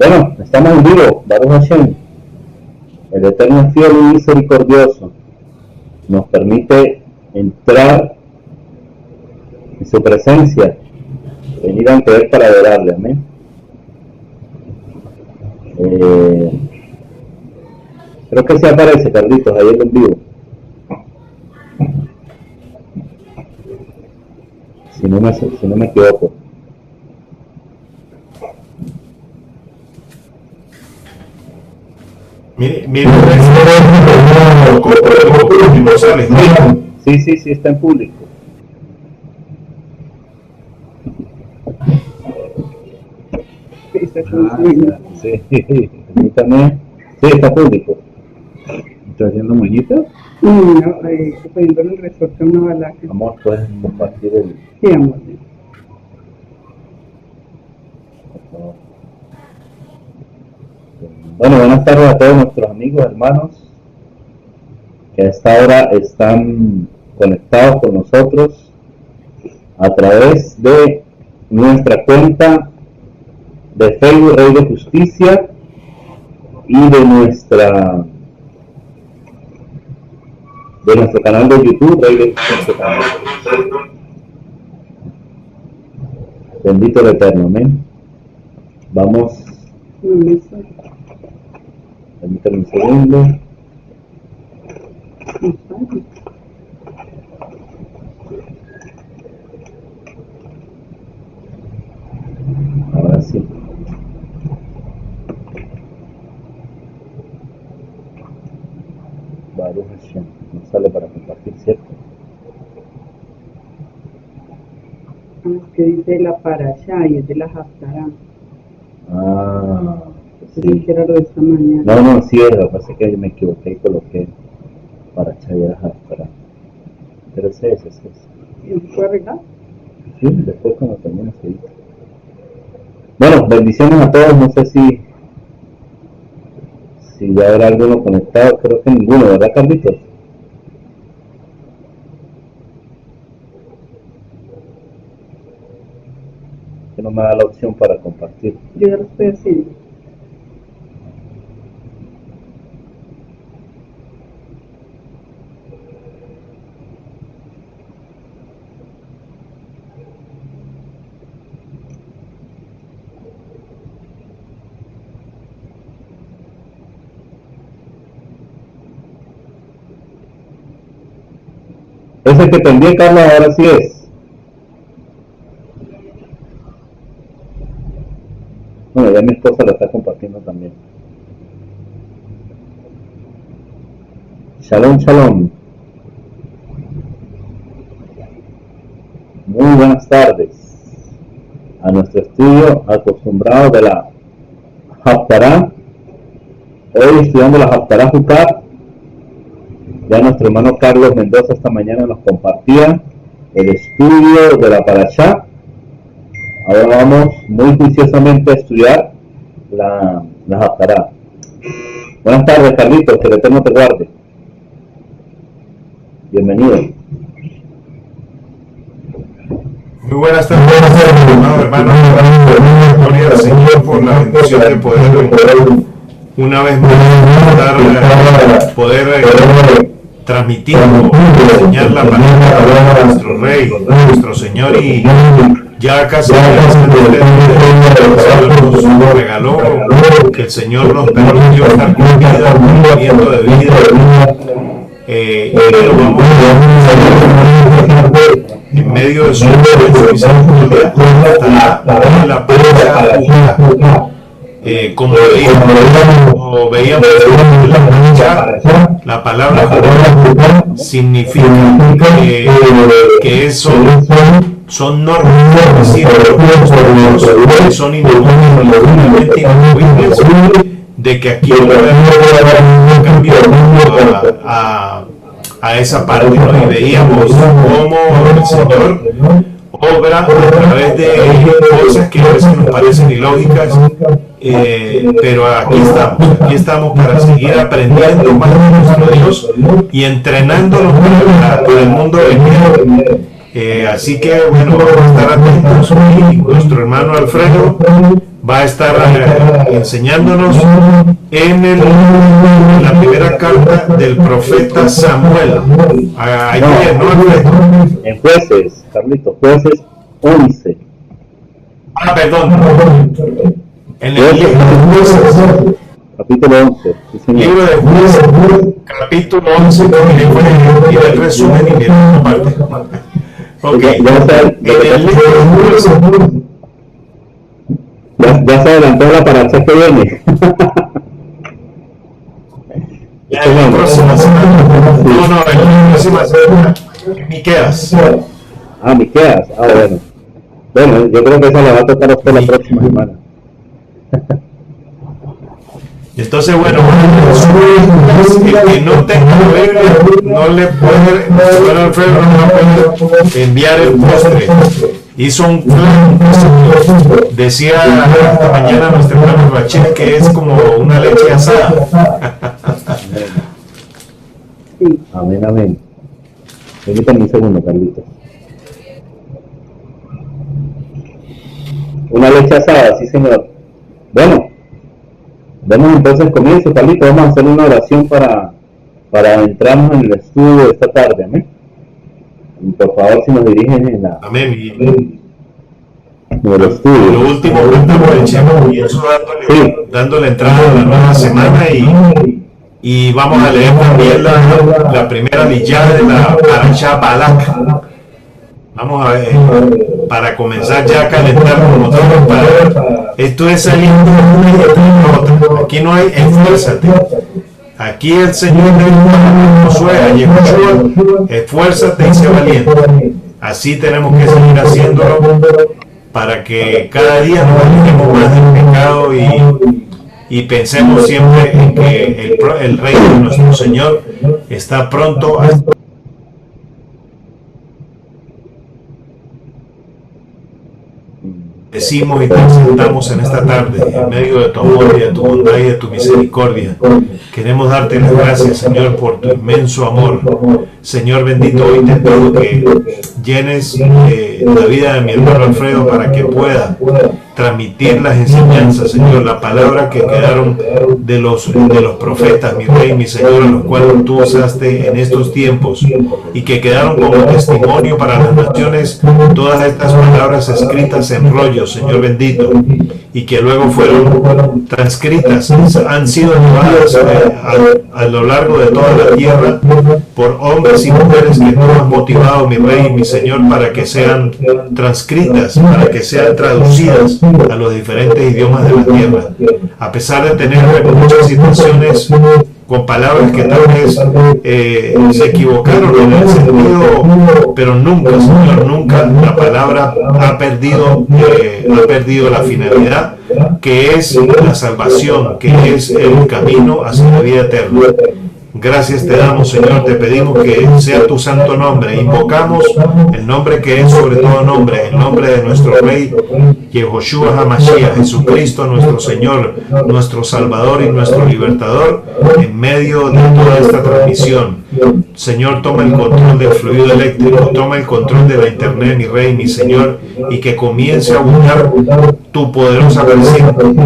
Bueno, estamos en vivo, Baruch Hashem. El Eterno es fiel y misericordioso. Nos permite entrar en su presencia, venir ante Él para adorarle. Amén. Creo que se aparece, Carlitos, ahí en vivo. Si no me equivoco. Mire, no sale. Sí, está en público. Sí, también. Sí, está público. ¿Estás haciendo moñitos? No, poniendo el resorte a una balaja. Amor, puedes compartir el... Sí, amor. Bueno, buenas tardes a todos nuestros amigos, hermanos, que a esta hora están conectados con nosotros a través de nuestra cuenta de Facebook Rey de Justicia y de nuestro canal de YouTube Rey de Justicia. Bendito el Eterno, amén. Vamos. Permítanme un segundo. Ahora sí. Baruch Hashem. No sale para compartir, ¿cierto? Es que dice la Parashá y es de la Haftará. Ah. Sí, que era lo de esta mañana. No, sí, lo que pasa es que yo me equivoqué y coloqué para Chayar Haftará. Pero ese es. ¿Y se puede arreglar? Sí, después cuando termine se dice. Bueno, bendiciones a todos. No sé si ya habrá alguno conectado. Creo que ninguno, ¿verdad, Carlitos? Que no me da la opción para compartir. Yo ya lo estoy haciendo. Ese que te envié, Carlos, ahora sí es. Bueno, ya mi esposa lo está compartiendo también. Shalom, shalom. Muy buenas tardes a nuestro estudio acostumbrado de la Haftará. Hoy estudiando la Haftará Jucat. Ya nuestro hermano Carlos Mendoza esta mañana nos compartía el estudio de la Parashá. Ahora vamos muy juiciosamente a estudiar la Haftará. Buenas tardes, Carlitos, que el Eterno te guarde. Bienvenido. Muy buenas tardes, hermano. Gloria al Señor por la bendición de poder una vez más poder transmitir o enseñar la palabra de nuestro Rey, nuestro Señor, y ya casi nos regaló que el Señor nos permitió estar con vida, cumplimiento de vida, y lo vamos en medio de su misericordia hasta la palabra. Como veíamos la palabra significa que son normas, es decir, que son inamovibles de que aquí no hay cambio a esa parte, ¿no? Y veíamos cómo el Señor obra a través de cosas que a veces nos parecen ilógicas, pero aquí estamos para seguir aprendiendo más de nuestro Dios y entrenándonos para el mundo venidero. Así que bueno, vamos a estar atentos. Y nuestro hermano Alfredo va a estar enseñándonos en la primera carta del profeta Samuel. Ayer, ¿no? En Jueces, Carlito, Jueces 11. Ah, perdón. En el libro de Jueces, capítulo 11. Sí, libro de Jueces, capítulo 11, y el resumen y la parte. Ok, en el libro de Jueces. Ya se adelantó la paracha que viene. La próxima semana. No, en la próxima semana. Miqueas. Miqueas. Bueno. Bueno, yo creo que esa la va a tocar hasta la próxima semana. Entonces, bueno, el que no tenga Biblia no le puede, bueno, Alfredo no puede enviar el postre. Hizo un flan, decía esta mañana nuestro hermano Rachel que es como una leche asada. Amén, amén. Permítame un segundo, Carlitos. Una leche asada, sí señor. Bueno, demos entonces comienzo, Carlitos. Vamos a hacer una oración para entrarnos en el estudio de esta tarde, amén. Por favor, si nos dirigen en la... Amén. El estudio. Lo último que aprovechemos y eso dándole entrada a la nueva semana y vamos a leer también la primera villada de la Parashá Balak. Vamos a ver, para comenzar ya a calentar como todo para esto es saliendo de una y otra. Aquí no hay esfuérzate. Aquí el Señor le dijo a Josué, a Yehoshua, esfuérzate y sé valiente. Así tenemos que seguir haciéndolo para que cada día nos alejemos más del pecado y pensemos siempre en que el reino de nuestro Señor está pronto a... Decimos y te presentamos en esta tarde, en medio de tu amor y de tu bondad y de tu misericordia. Queremos darte las gracias, Señor, por tu inmenso amor. Señor bendito, hoy te pido que llenes la vida de mi hermano Alfredo para que pueda transmitir las enseñanzas, Señor, la palabra que quedaron de los profetas, mi Rey, mi Señor, a los cuales tú usaste en estos tiempos y que quedaron como testimonio para las naciones, todas estas palabras escritas en rollos, Señor bendito, y que luego fueron transcritas, han sido llevadas a lo largo de toda la tierra por hombres y mujeres que tú has motivado, mi Rey, mi Señor, para que sean transcritas, para que sean traducidas a los diferentes idiomas de la tierra. A pesar de tener muchas situaciones con palabras que tal vez se equivocaron en el sentido, pero nunca, Señor, nunca la palabra ha perdido la finalidad, que es la salvación, que es el camino hacia la vida eterna. Gracias te damos, Señor, te pedimos que sea tu santo nombre. Invocamos el nombre que es sobre todo nombre, el nombre de nuestro Rey, Yehoshua HaMashiach, Jesucristo, nuestro Señor, nuestro Salvador y nuestro Libertador, en medio de toda esta transmisión. Señor, toma el control del fluido eléctrico, toma el control de la internet, mi Rey, mi Señor, y que comience a abundar tu poderosa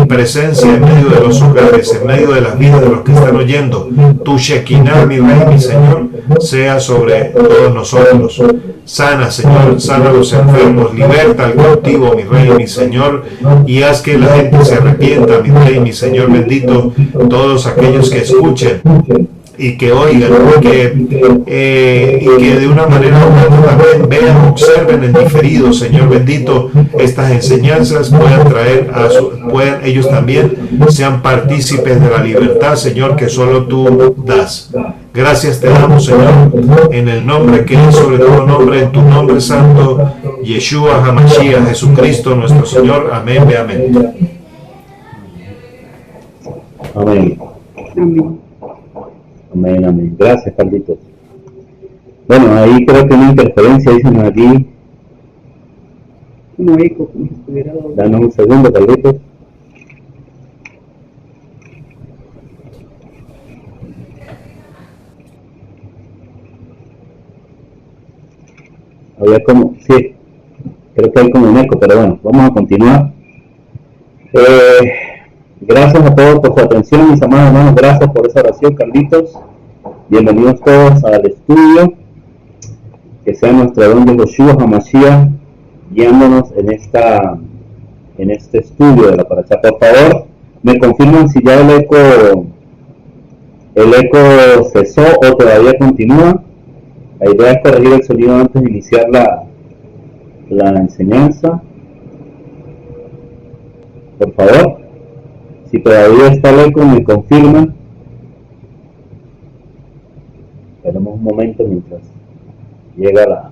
presencia en medio de los hogares, en medio de las vidas de los que están oyendo. Tu Shekinah, mi Rey, mi Señor, sea sobre todos nosotros. Sana, Señor, sana a los enfermos, liberta al cautivo, mi Rey, mi Señor, y haz que la gente se arrepienta, mi Rey, mi Señor bendito, todos aquellos que escuchen y que oigan, y que de una manera u otra también vean, observen en diferido, Señor bendito, estas enseñanzas puedan traer puedan ellos también sean partícipes de la libertad, Señor, que solo tú das. Gracias te damos, Señor, en el nombre que es sobre todo nombre, en tu nombre santo, Yeshua HaMashiach, Jesucristo nuestro Señor. Amén, amén. Amén. Amén. Amén, amén. Gracias, Carlitos. Bueno, ahí creo que una interferencia, dicen aquí. Como eco, como si estuviera doble. Danos un segundo, Carlitos. Había como, sí, creo que hay como un eco, pero bueno, vamos a continuar. Gracias a todos por su atención, mis amados hermanos. Gracias por esa oración, Carlitos. Bienvenidos todos al estudio. Que sea nuestro don de Yoshua HaMashiach guiándonos en este estudio de la paracha. Por favor, me confirman si ya el eco cesó o todavía continúa. La idea es corregir el sonido antes de iniciar la enseñanza. Por favor, si todavía está el eco, me confirman. Esperemos un momento mientras llega la...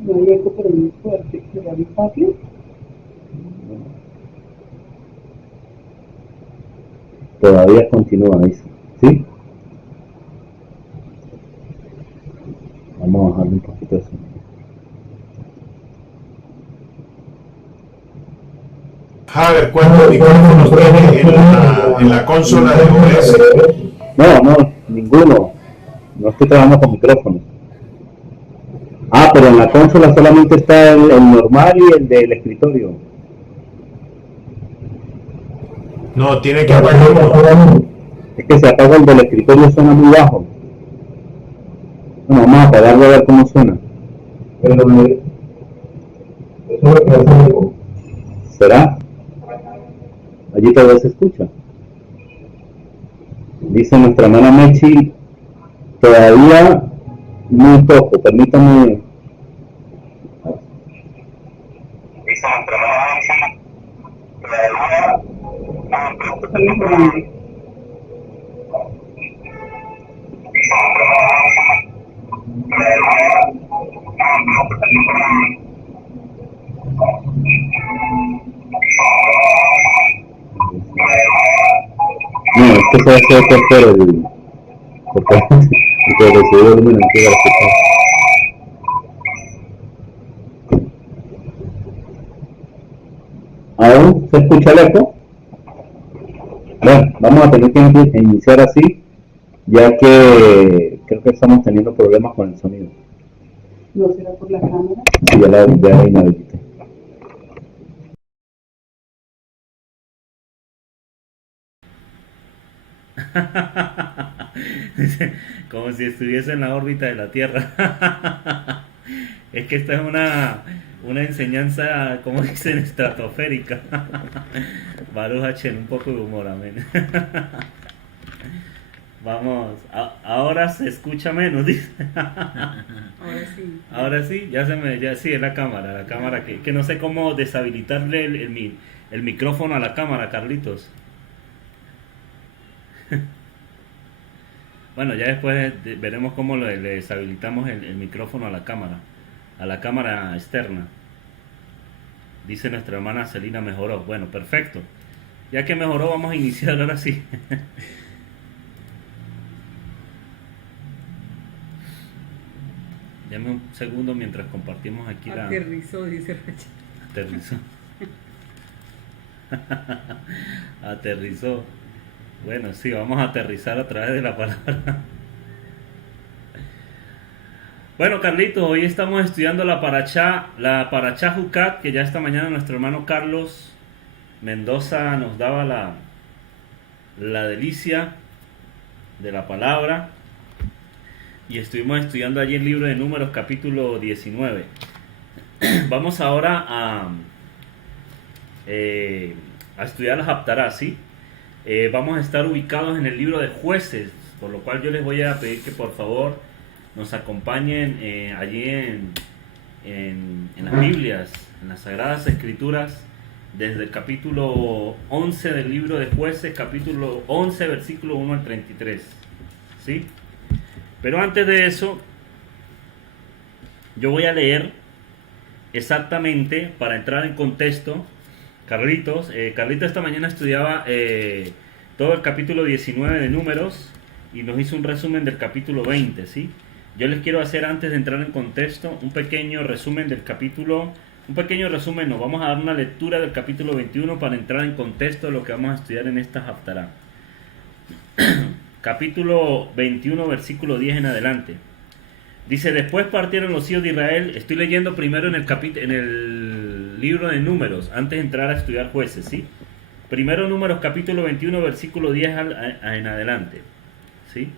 No hay eco, pero no es fuerte. ¿Será muy fácil? Todavía continúa, dice. ¿Sí? Vamos a bajarle un poquito eso. Javier, ¿cuántos micrófonos tiene en la consola de OBS? No, ninguno. No estoy trabajando con micrófonos. Pero en la consola solamente está el normal y el del escritorio. No, tiene que apagarlo. Es que se apaga el del escritorio, suena muy bajo. Bueno, vamos a apagarlo a ver cómo suena. ¿Será? Allí todavía se escucha. Dice nuestra hermana Mechi, todavía muy poco, permítame. Dice nuestra hermana Mechi, todavía Está mejorando. No, es que se hace porque recibe el volumen antiguo. ¿Aún se escucha el eco? Bueno, vamos a tener que iniciar así, ya que creo que estamos teniendo problemas con el sonido. ¿No será por la cámara? Sí, ya la inhabilité. Como si estuviese en la órbita de la Tierra. Es que esta es una enseñanza, como dicen, estratosférica. Baruch Hachem, un poco de humor, amén. Vamos, ahora se escucha menos, dice. Ahora sí. Ahora sí, ya sí, es la cámara que no sé cómo deshabilitarle el micrófono a la cámara, Carlitos. Bueno, ya después veremos cómo le deshabilitamos el micrófono a la cámara externa. Dice nuestra hermana Celina mejoró. Bueno, perfecto. Ya que mejoró, vamos a iniciar ahora sí. Dame un segundo mientras compartimos aquí Aterrizó, dice Racha. Aterrizó. Aterrizó. Bueno, sí, vamos a aterrizar a través de la palabra. Bueno, Carlitos, hoy estamos estudiando la Parashá Jucat, que ya esta mañana nuestro hermano Carlos Mendoza nos daba la delicia de la palabra. Y estuvimos estudiando allí el libro de Números, capítulo 19. Vamos ahora a estudiar las Haftará, ¿sí? Vamos a estar ubicados en el libro de Jueces, por lo cual yo les voy a pedir que por favor nos acompañen allí en las Biblias, en las Sagradas Escrituras, desde el capítulo 11 del libro de Jueces, capítulo 11, versículo 1 al 33, ¿sí? Pero antes de eso, yo voy a leer exactamente, para entrar en contexto, Carlitos esta mañana estudiaba todo el capítulo 19 de Números y nos hizo un resumen del capítulo 20, ¿sí? Yo les quiero hacer, antes de entrar en contexto, un pequeño resumen del capítulo, nos vamos a dar una lectura del capítulo 21 para entrar en contexto de lo que vamos a estudiar en esta Haftará. Capítulo 21, versículo 10 en adelante. Dice: después partieron los hijos de Israel. Estoy leyendo primero en el libro de Números, antes de entrar a estudiar Jueces, ¿sí? Primero Números capítulo 21, versículo 10 en adelante, ¿sí?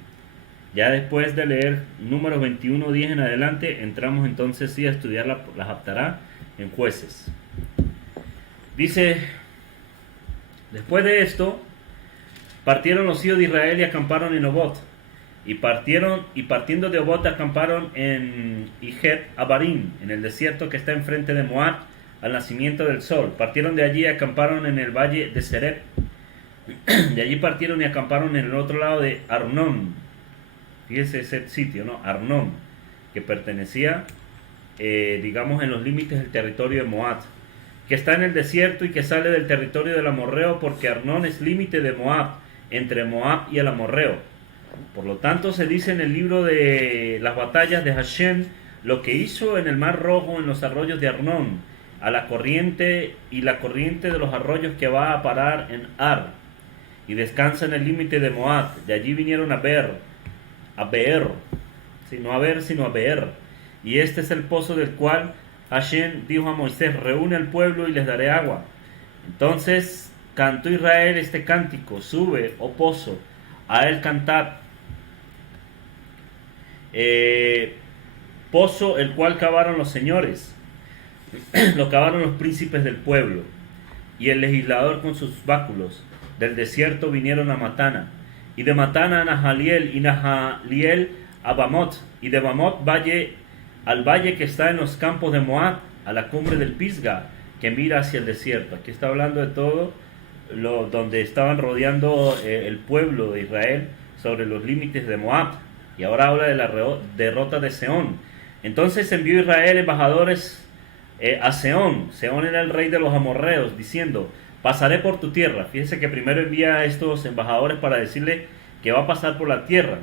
Ya después de leer Números 21, 10 en adelante, entramos entonces sí a estudiar la Haftará en Jueces. Dice, después de esto, partieron los hijos de Israel y acamparon en Obot. Y partiendo de Obot acamparon en Ijet Abarim, en el desierto que está enfrente de Moab, al nacimiento del sol. Partieron de allí y acamparon en el valle de Serep. De allí partieron y acamparon en el otro lado de Arnón. Fíjese ese sitio, ¿no? Arnón, que pertenecía, digamos, en los límites del territorio de Moab, que está en el desierto y que sale del territorio del amorreo, porque Arnón es límite de Moab, entre Moab y el amorreo. Por lo tanto, se dice en el libro de las batallas de Hashem lo que hizo en el Mar Rojo, en los arroyos de Arnón, a la corriente y la corriente de los arroyos que va a parar en Ar, y descansa en el límite de Moab. De allí vinieron a Beer, sí, no a Ver, sino a Beer, y este es el pozo del cual Hashem dijo a Moisés: reúne al pueblo y les daré agua. Entonces cantó Israel este cántico: sube, oh pozo, a él cantad, pozo el cual cavaron los señores, lo cavaron los príncipes del pueblo, y el legislador con sus báculos. Del desierto vinieron a Matana, y de Matana a Nahaliel, y Nahaliel a Bamot, y de Bamot al valle que está en los campos de Moab, a la cumbre del Pisga, que mira hacia el desierto. Aquí está hablando de todo donde estaban rodeando el pueblo de Israel sobre los límites de Moab, y ahora habla de la derrota de Seón. Entonces envió Israel embajadores a Seón. Seón era el rey de los amorreos, diciendo: pasaré por tu tierra. Fíjense que primero envía a estos embajadores para decirle que va a pasar por la tierra.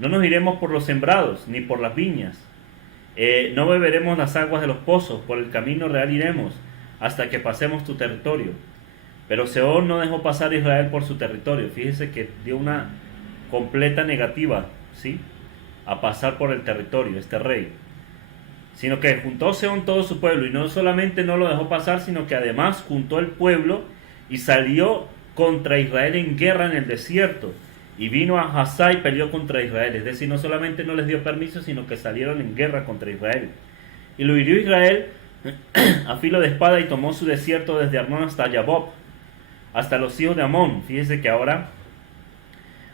No nos iremos por los sembrados, ni por las viñas. No beberemos las aguas de los pozos, por el camino real iremos, hasta que pasemos tu territorio. Pero Seón no dejó pasar a Israel por su territorio. Fíjese que dio una completa negativa, ¿sí?, a pasar por el territorio, este rey. Sino que juntó Seón todo su pueblo, y no solamente no lo dejó pasar, sino que además juntó el pueblo y salió contra Israel en guerra en el desierto. Y vino a Hazá y peleó contra Israel. Es decir, no solamente no les dio permiso, sino que salieron en guerra contra Israel. Y lo hirió Israel a filo de espada, y tomó su desierto desde Arnón hasta Yabob, hasta los hijos de Amón. Fíjese que ahora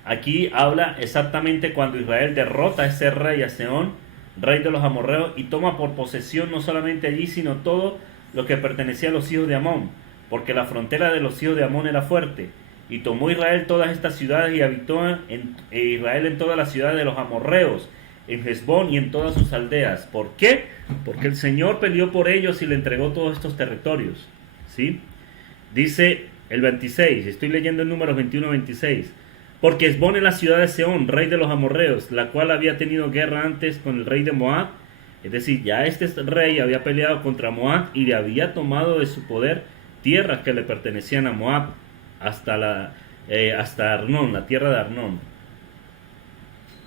aquí habla exactamente cuando Israel derrota a ese rey, a Seón, rey de los amorreos, y toma por posesión no solamente allí, sino todo lo que pertenecía a los hijos de Amón, porque la frontera de los hijos de Amón era fuerte. Y tomó Israel todas estas ciudades, y habitó Israel en todas las ciudades de los amorreos, en Hezbón y en todas sus aldeas. ¿Por qué? Porque el Señor peleó por ellos y le entregó todos estos territorios, ¿sí? Dice el 26, estoy leyendo el Números 21-26. Porque Hezbón es la ciudad de Seón, rey de los amorreos, la cual había tenido guerra antes con el rey de Moab. Es decir, ya este rey había peleado contra Moab y le había tomado de su poder tierras que le pertenecían a Moab, hasta Arnón, la tierra de Arnón.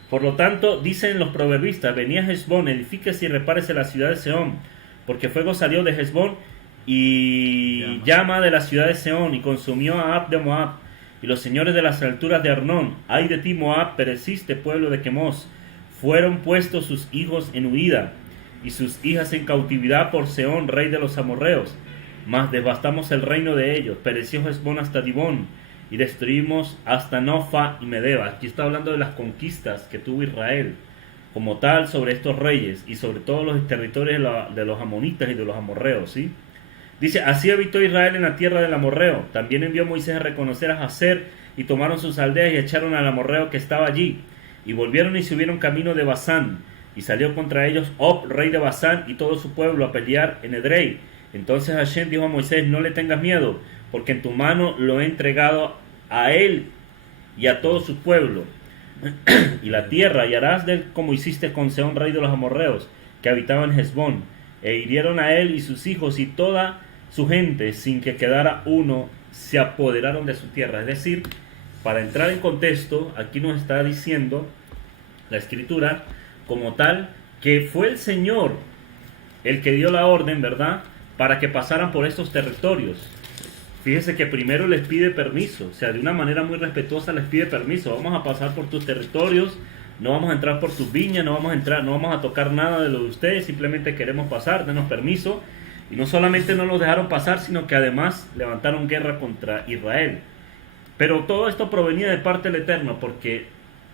Por lo tanto, dicen los proverbistas: venía Hezbón, edifíquese y repárese la ciudad de Seón, porque fuego salió de Hezbón y llama de la ciudad de Seón, y consumió a Ab de Moab y los señores de las alturas de Arnón. Ay de ti, Moab, pereciste, pueblo de Quemos. Fueron puestos sus hijos en huida y sus hijas en cautividad por Seón, rey de los amorreos. Mas devastamos el reino de ellos. Pereció Hezbón hasta Dibón, y destruimos hasta Nofa y Medeba. Aquí está hablando de las conquistas que tuvo Israel como tal sobre estos reyes y sobre todos los territorios de los amonitas y de los amorreos, ¿sí? Dice: así habitó Israel en la tierra del amorreo. También envió Moisés a reconocer a Jazer, y tomaron sus aldeas y echaron al amorreo que estaba allí. Y volvieron y subieron camino de Basán, y salió contra ellos Og, rey de Basán, y todo su pueblo a pelear en Edrei. Entonces Hashem dijo a Moisés: no le tengas miedo, porque en tu mano lo he entregado a él y a todo su pueblo y la tierra, y harás de él como hiciste con Seón, rey de los amorreos, que habitaba en Hezbón. E hirieron a él y sus hijos y toda su gente, sin que quedara uno, se apoderaron de su tierra. Es decir, para entrar en contexto, aquí nos está diciendo la escritura como tal que fue el Señor el que dio la orden, ¿verdad?, para que pasaran por estos territorios. Fíjese que primero les pide permiso, o sea, de una manera muy respetuosa les pide permiso. Vamos a pasar por tus territorios, no vamos a entrar por tus viñas, no vamos a tocar nada de lo de ustedes, simplemente queremos pasar, denos permiso. Y no solamente no los dejaron pasar, sino que además levantaron guerra contra Israel. Pero todo esto provenía de parte del Eterno, porque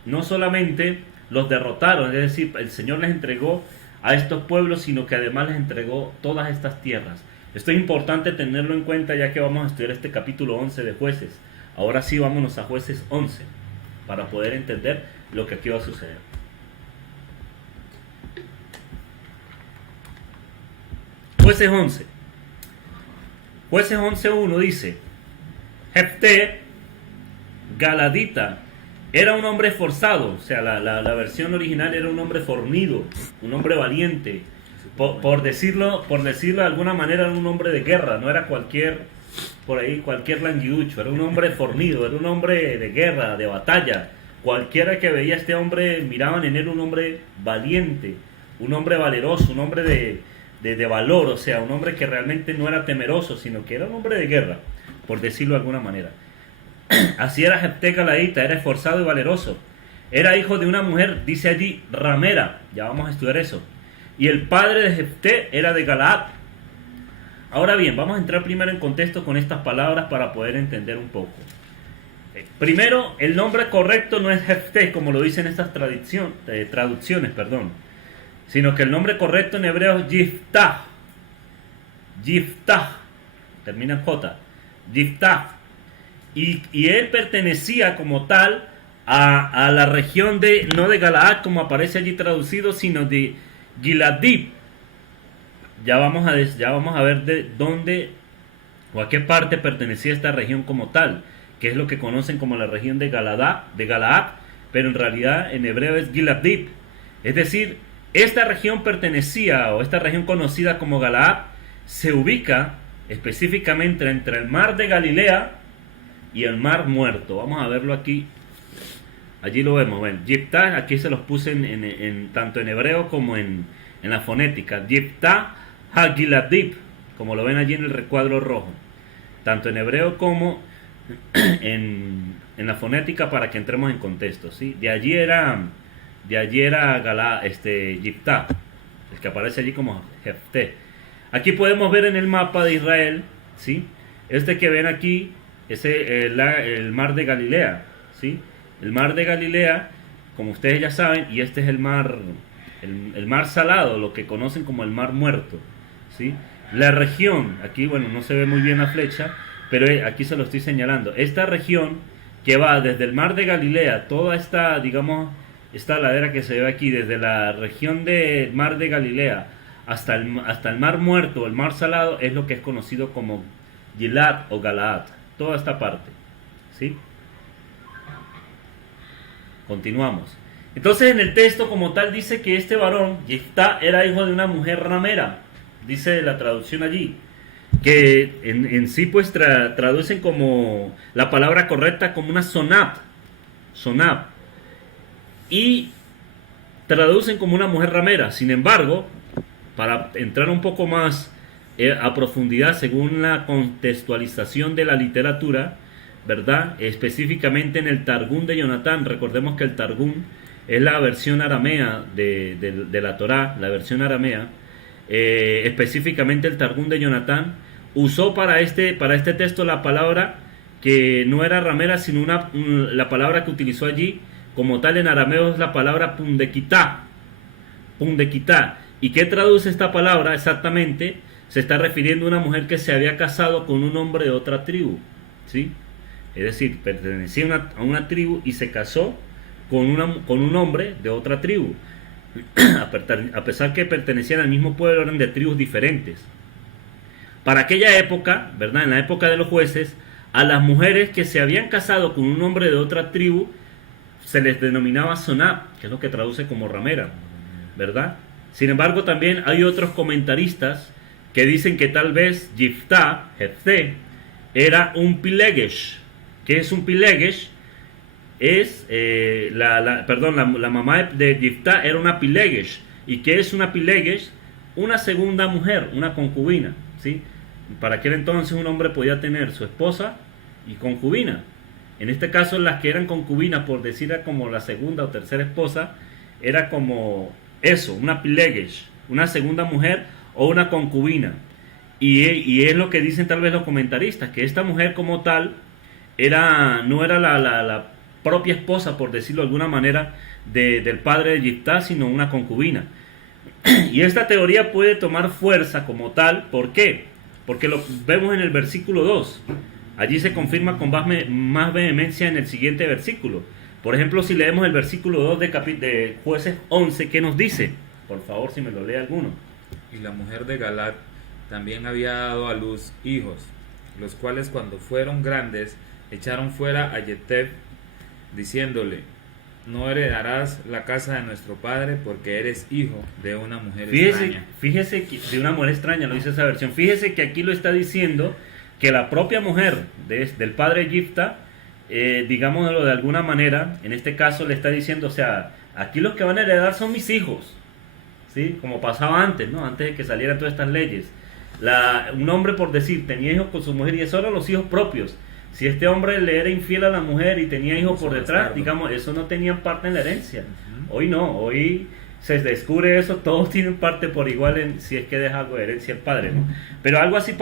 no solamente los derrotaron, es decir, el Señor les entregó a estos pueblos, sino que además les entregó todas estas tierras. Esto es importante tenerlo en cuenta, ya que vamos a estudiar este capítulo 11 de Jueces. Ahora sí, vámonos a Jueces 11, para poder entender lo que aquí va a suceder. Jueces 11. Jueces 11.1 dice: Jefté, Galadita, era un hombre esforzado, o sea, la versión original era un hombre fornido, un hombre valiente. Por decirlo de alguna manera, era un hombre de guerra, no era cualquier languiducho, era un hombre fornido, era un hombre de guerra, de batalla. Cualquiera que veía a este hombre miraban en él un hombre valiente, un hombre valeroso, un hombre de valor, o sea, un hombre que realmente no era temeroso, sino que era un hombre de guerra, por decirlo de alguna manera. Así era Jefté Galadita, era esforzado y valeroso. Era hijo de una mujer, dice allí, ramera, ya vamos a estudiar eso. Y el padre de Jefté era de Galaad. Ahora bien, vamos a entrar primero en contexto con estas palabras para poder entender un poco. Primero, el nombre correcto no es Jefté, como lo dicen estas traducciones, sino que el nombre correcto en hebreo es Yiftah. Yiftah, termina en J. Yiftah. Y él pertenecía como tal a la región no de Galaad, como aparece allí traducido, sino de Giladib. Ya vamos a ver de dónde o a qué parte pertenecía esta región como tal, que es lo que conocen como la región de Galaad, pero en realidad en hebreo es Giladib. Es decir, esta región pertenecía, o esta región conocida como Galaad, se ubica específicamente entre el mar de Galilea y el mar Muerto. Vamos a verlo aquí. Allí lo vemos. Bueno, Yiftah, aquí se los puse tanto en hebreo como en la fonética. Yiftah Hagiladib, como lo ven allí en el recuadro rojo. Tanto en hebreo como en la fonética, para que entremos en contexto, ¿sí? De allí era Yiftah, el que aparece allí como Jefté. Aquí podemos ver en el mapa de Israel, ¿sí? Este que ven aquí es el mar de Galilea, ¿sí? El mar de Galilea, como ustedes ya saben, y este es el mar salado, lo que conocen como el mar Muerto, ¿sí? La región, aquí bueno, no se ve muy bien la flecha, pero aquí se lo estoy señalando. Esta región que va desde el mar de Galilea, toda esta, digamos, esta ladera que se ve aquí, desde la región del mar de Galilea hasta el mar Muerto, el mar salado, es lo que es conocido como Gilad o Galaad, toda esta parte, ¿sí? Continuamos. Entonces en el texto como tal dice que este varón, Yiftah, era hijo de una mujer ramera, dice la traducción allí, que en sí pues traducen como la palabra correcta como una sonab, y traducen como una mujer ramera. Sin embargo, para entrar un poco más a profundidad según la contextualización de la literatura, ¿verdad? Específicamente en el Targum de Jonatán. Recordemos que el Targum es la versión aramea de la Torá, la versión aramea. Específicamente el Targum de Jonatán usó para este texto la palabra que no era ramera, sino la palabra que utilizó allí como tal en arameo es la palabra pundequitá. ¿Y qué traduce esta palabra exactamente? Se está refiriendo a una mujer que se había casado con un hombre de otra tribu, ¿sí? Es decir, pertenecía a una tribu y se casó con un hombre de otra tribu. A pesar que pertenecían al mismo pueblo, eran de tribus diferentes. Para aquella época, ¿verdad? En la época de los jueces, a las mujeres que se habían casado con un hombre de otra tribu se les denominaba sonab, que es lo que traduce como ramera, ¿verdad? Sin embargo, también hay otros comentaristas que dicen que tal vez Yiftah, Jefté, era un pilegesh. ¿Qué es un pilegesh? Es la mamá de Yiftah era una pilegesh. ¿Y qué es una pilegesh? Una segunda mujer, una concubina, ¿sí? Para aquel entonces un hombre podía tener su esposa y concubina. En este caso, las que eran concubinas, por decir era como la segunda o tercera esposa, era como eso, una pilegesh, una segunda mujer o una concubina. Y es lo que dicen tal vez los comentaristas, que esta mujer como tal no era la propia esposa, por decirlo de alguna manera, del padre de Yiftá, sino una concubina. Y esta teoría puede tomar fuerza como tal. ¿Por qué? Porque lo vemos en el versículo 2. Allí se confirma con más vehemencia en el siguiente versículo. Por ejemplo, si leemos el versículo 2 de Jueces 11, ¿qué nos dice? Por favor, si me lo lee alguno. Y la mujer de Galaad también había dado a luz hijos, los cuales cuando fueron grandes echaron fuera a Yeteb, diciéndole: no heredarás la casa de nuestro padre, porque eres hijo de una mujer extraña. Fíjese que de una mujer extraña, lo dice esa versión. Fíjese que aquí lo está diciendo que la propia mujer del padre Yiftá, digámoslo de alguna manera, en este caso le está diciendo, o sea, aquí los que van a heredar son mis hijos, ¿sí? Como pasaba antes, ¿no? Antes de que salieran todas estas leyes. Un hombre, por decir, tenía hijos con su mujer y eso eran los hijos propios. Si este hombre le era infiel a la mujer y tenía hijos por detrás, digamos, eso no tenían parte en la herencia. Hoy no, hoy se descubre eso, todos tienen parte por igual si es que deja algo de herencia el padre, ¿no? Pero algo así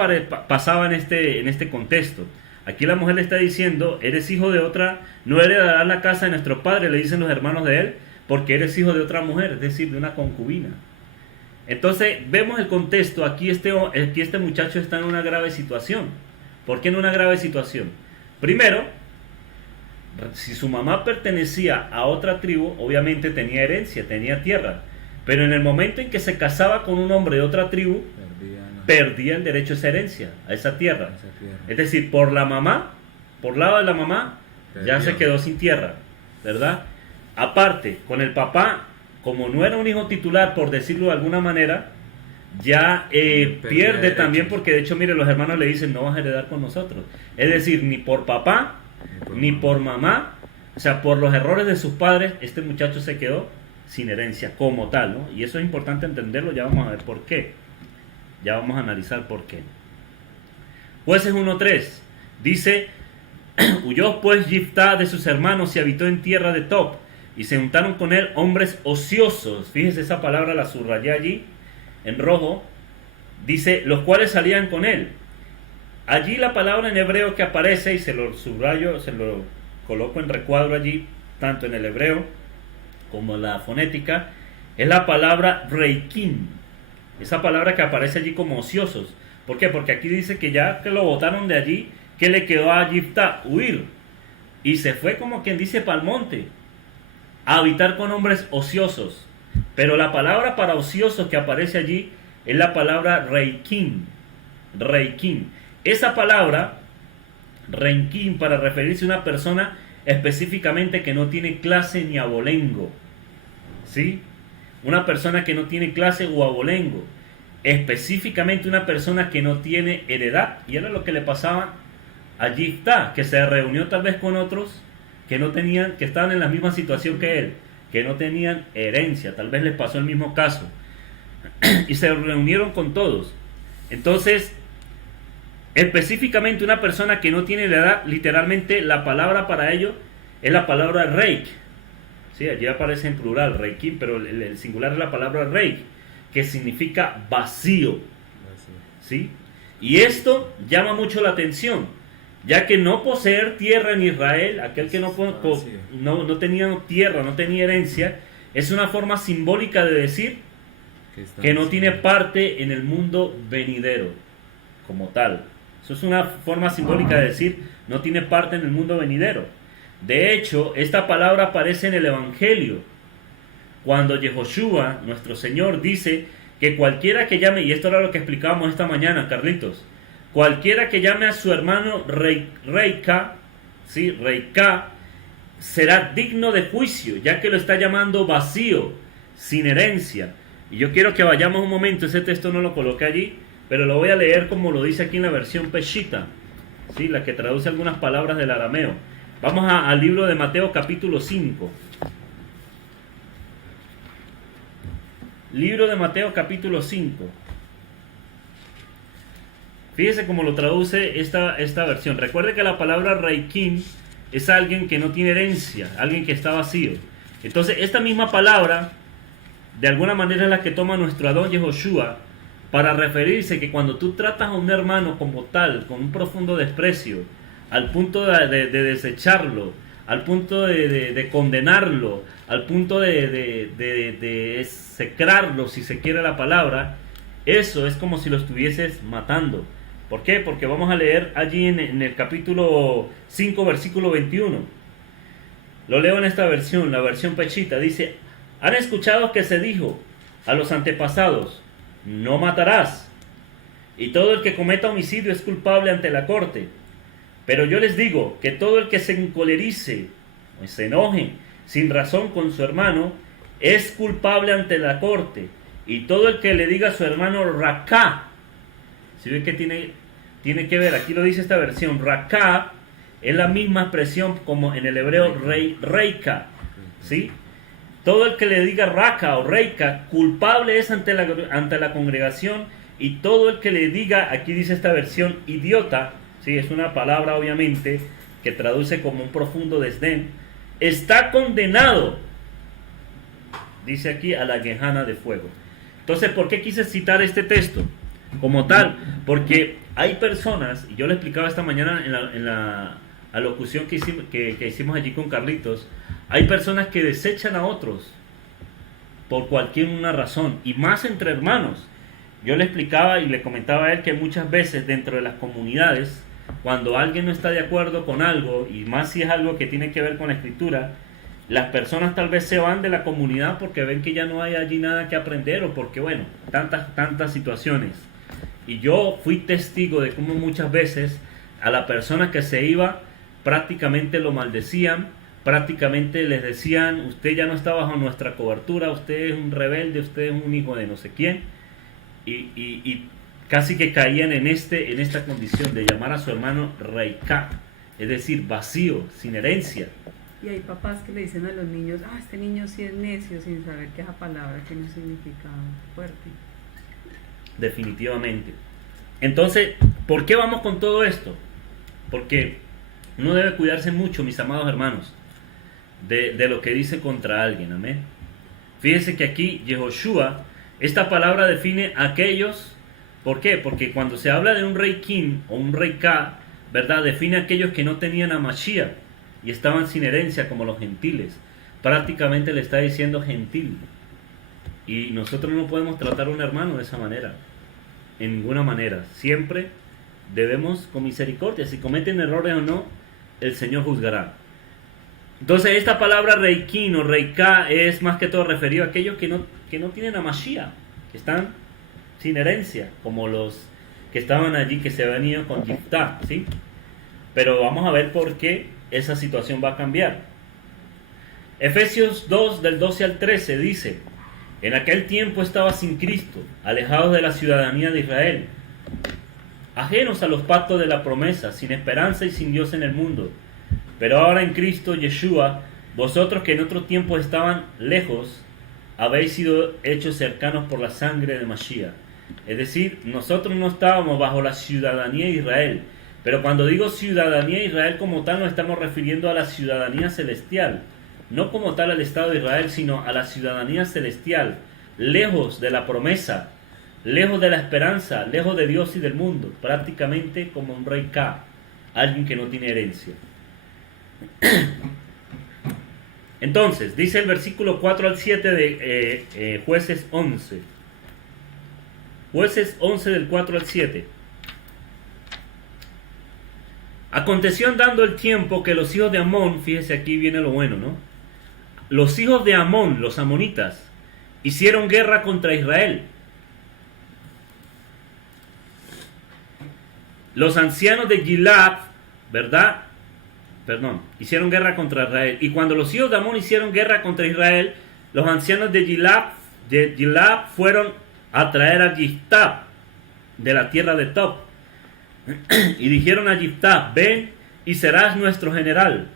pasaba en este contexto. Aquí la mujer le está diciendo: eres hijo de otra, no heredarás la casa de nuestro padre, le dicen los hermanos de él, porque eres hijo de otra mujer, es decir, de una concubina. Entonces vemos el contexto. Aquí este muchacho está en una grave situación. ¿Por qué en una grave situación? Primero, si su mamá pertenecía a otra tribu, obviamente tenía herencia, tenía tierra. Pero en el momento en que se casaba con un hombre de otra tribu, perdía el derecho a esa herencia, a esa tierra. Es decir, por lado de la mamá, ya se quedó sin tierra, ¿verdad? Aparte, con el papá, como no era un hijo titular, por decirlo de alguna manera, ya pierde también, porque de hecho, mire, los hermanos le dicen: no vas a heredar con nosotros. Es decir, ni por papá, ni por mamá, o sea, por los errores de sus padres, este muchacho se quedó sin herencia como tal, ¿no? Y eso es importante entenderlo, ya vamos a ver por qué. Ya vamos a analizar por qué. Jueces 1:3 dice: huyó pues Yiftá de sus hermanos y habitó en tierra de Tob, y se juntaron con él hombres ociosos. Fíjese, esa palabra la subrayé allí en rojo. Dice: los cuales salían con él. Allí la palabra en hebreo que aparece, y se lo subrayo, se lo coloco en recuadro allí, tanto en el hebreo como en la fonética, es la palabra reikim. Esa palabra que aparece allí como ociosos. ¿Por qué? Porque aquí dice que ya que lo botaron de allí, ¿qué le quedó a Yiftá? Huir. Y se fue, como quien dice, pa'l monte, a habitar con hombres ociosos. Pero la palabra para ociosos que aparece allí es la palabra reikim. Reikim. Esa palabra, reikim, para referirse a una persona específicamente que no tiene clase ni abolengo. ¿Sí? Una persona que no tiene clase o abolengo. Específicamente una persona que no tiene heredad. Y era lo que le pasaba a Yiftá, que se reunió tal vez con otros que no tenían, que estaban en la misma situación que él, que no tenían herencia. Tal vez les pasó el mismo caso. Y se reunieron con todos. Entonces, específicamente una persona que no tiene heredad, literalmente la palabra para ello es la palabra reik. Sí, allí aparece en plural, reikim, pero el singular es la palabra reik, que significa vacío. ¿Sí? Y esto llama mucho la atención, ya que no poseer tierra en Israel, aquel que no tenía tierra, no tenía herencia, es una forma simbólica de decir que no tiene parte en el mundo venidero, como tal. Eso es una forma simbólica de decir no tiene parte en el mundo venidero. De hecho, esta palabra aparece en el Evangelio, cuando Yehoshua, nuestro Señor, dice que cualquiera que llame, y esto era lo que explicábamos esta mañana, Carlitos, cualquiera que llame a su hermano Reika, ¿sí? Reika, será digno de juicio, ya que lo está llamando vacío, sin herencia. Y yo quiero que vayamos un momento, ese texto no lo coloqué allí, pero lo voy a leer como lo dice aquí en la versión Peshita, ¿sí? La que traduce algunas palabras del arameo. Vamos al libro de Mateo capítulo 5. Libro de Mateo capítulo 5. Fíjese cómo lo traduce esta versión. Recuerde que la palabra reikin es alguien que no tiene herencia, alguien que está vacío. Entonces, esta misma palabra, de alguna manera es la que toma nuestro Adón Yehoshua para referirse que cuando tú tratas a un hermano como tal, con un profundo desprecio, al punto de desecharlo, al punto de condenarlo, al punto de execrarlo, si se quiere la palabra, eso es como si lo estuvieses matando. ¿Por qué? Porque vamos a leer allí en el capítulo 5, versículo 21. Lo leo en esta versión, la versión Pechita. Dice: han escuchado que se dijo a los antepasados, no matarás, y todo el que cometa homicidio es culpable ante la corte. Pero yo les digo que todo el que se encolerice o se enoje sin razón con su hermano es culpable ante la corte. Y todo el que le diga a su hermano raká, si ve que tiene que ver, aquí lo dice esta versión, raká es la misma expresión como en el hebreo reika, ¿sí? Todo el que le diga raka o reika, culpable es ante la congregación, y todo el que le diga, aquí dice esta versión, idiota, ¿sí? Es una palabra obviamente que traduce como un profundo desdén, está condenado, dice aquí, a la Gejana de fuego. Entonces, ¿por qué quise citar este texto como tal? Porque hay personas, y yo le explicaba esta mañana en la alocución que hicimos allí con Carlitos, hay personas que desechan a otros por cualquier una razón, y más entre hermanos. Yo le explicaba y le comentaba a él que muchas veces dentro de las comunidades, cuando alguien no está de acuerdo con algo, y más si es algo que tiene que ver con la escritura, las personas tal vez se van de la comunidad porque ven que ya no hay allí nada que aprender, o porque, bueno, tantas situaciones. Y yo fui testigo de cómo muchas veces a la persona que se iba prácticamente lo maldecían, prácticamente les decían: usted ya no está bajo nuestra cobertura, usted es un rebelde, usted es un hijo de no sé quién, y casi que caían en esta condición de llamar a su hermano reiká, es decir, vacío, sin herencia. Y hay papás que le dicen a los niños, este niño sí es necio, sin saber que esa palabra tiene un significado fuerte. Definitivamente. Entonces, ¿por qué vamos con todo esto? Porque uno debe cuidarse mucho, mis amados hermanos, de lo que dice contra alguien, amén. Fíjense que aquí Yehoshua, esta palabra define a aquellos. ¿Por qué? Porque cuando se habla de un rey king o un rey K, ¿verdad? Define a aquellos que no tenían a Mashiach y estaban sin herencia, como los gentiles. Prácticamente le está diciendo gentil. Y nosotros no podemos tratar a un hermano de esa manera, en ninguna manera. Siempre debemos con misericordia. Si cometen errores o no, el Señor juzgará. Entonces, esta palabra reikin o reiká es más que todo referido a aquellos que no tienen a Mashiach, que están sin herencia, como los que estaban allí, que se habían ido con Yiftá, ¿sí? Pero vamos a ver por qué esa situación va a cambiar. Efesios 2, del 12 al 13 dice: en aquel tiempo estaba sin Cristo, alejados de la ciudadanía de Israel, ajenos a los pactos de la promesa, sin esperanza y sin Dios en el mundo. Pero ahora en Cristo Yeshua, vosotros que en otro tiempo estaban lejos, habéis sido hechos cercanos por la sangre de Mashiach. Es decir, nosotros no estábamos bajo la ciudadanía de Israel, pero cuando digo ciudadanía de Israel como tal, nos estamos refiriendo a la ciudadanía celestial, no como tal al Estado de Israel, sino a la ciudadanía celestial, lejos de la promesa, lejos de la esperanza, lejos de Dios y del mundo, prácticamente como un rey K, alguien que no tiene herencia. Entonces, dice el versículo 4 al 7 de Jueces 11. Jueces 11 del 4 al 7. Aconteció andando el tiempo que los hijos de Amón, fíjese aquí viene lo bueno, ¿no? Los hijos de Amón, los amonitas, hicieron guerra contra Israel. Los ancianos de Gilad, ¿verdad? Hicieron guerra contra Israel. Y cuando los hijos de Amón hicieron guerra contra Israel, los ancianos de Gilad fueron a traer a Yiftá de la tierra de Tob. Y dijeron a Yiftá: ven y serás nuestro general,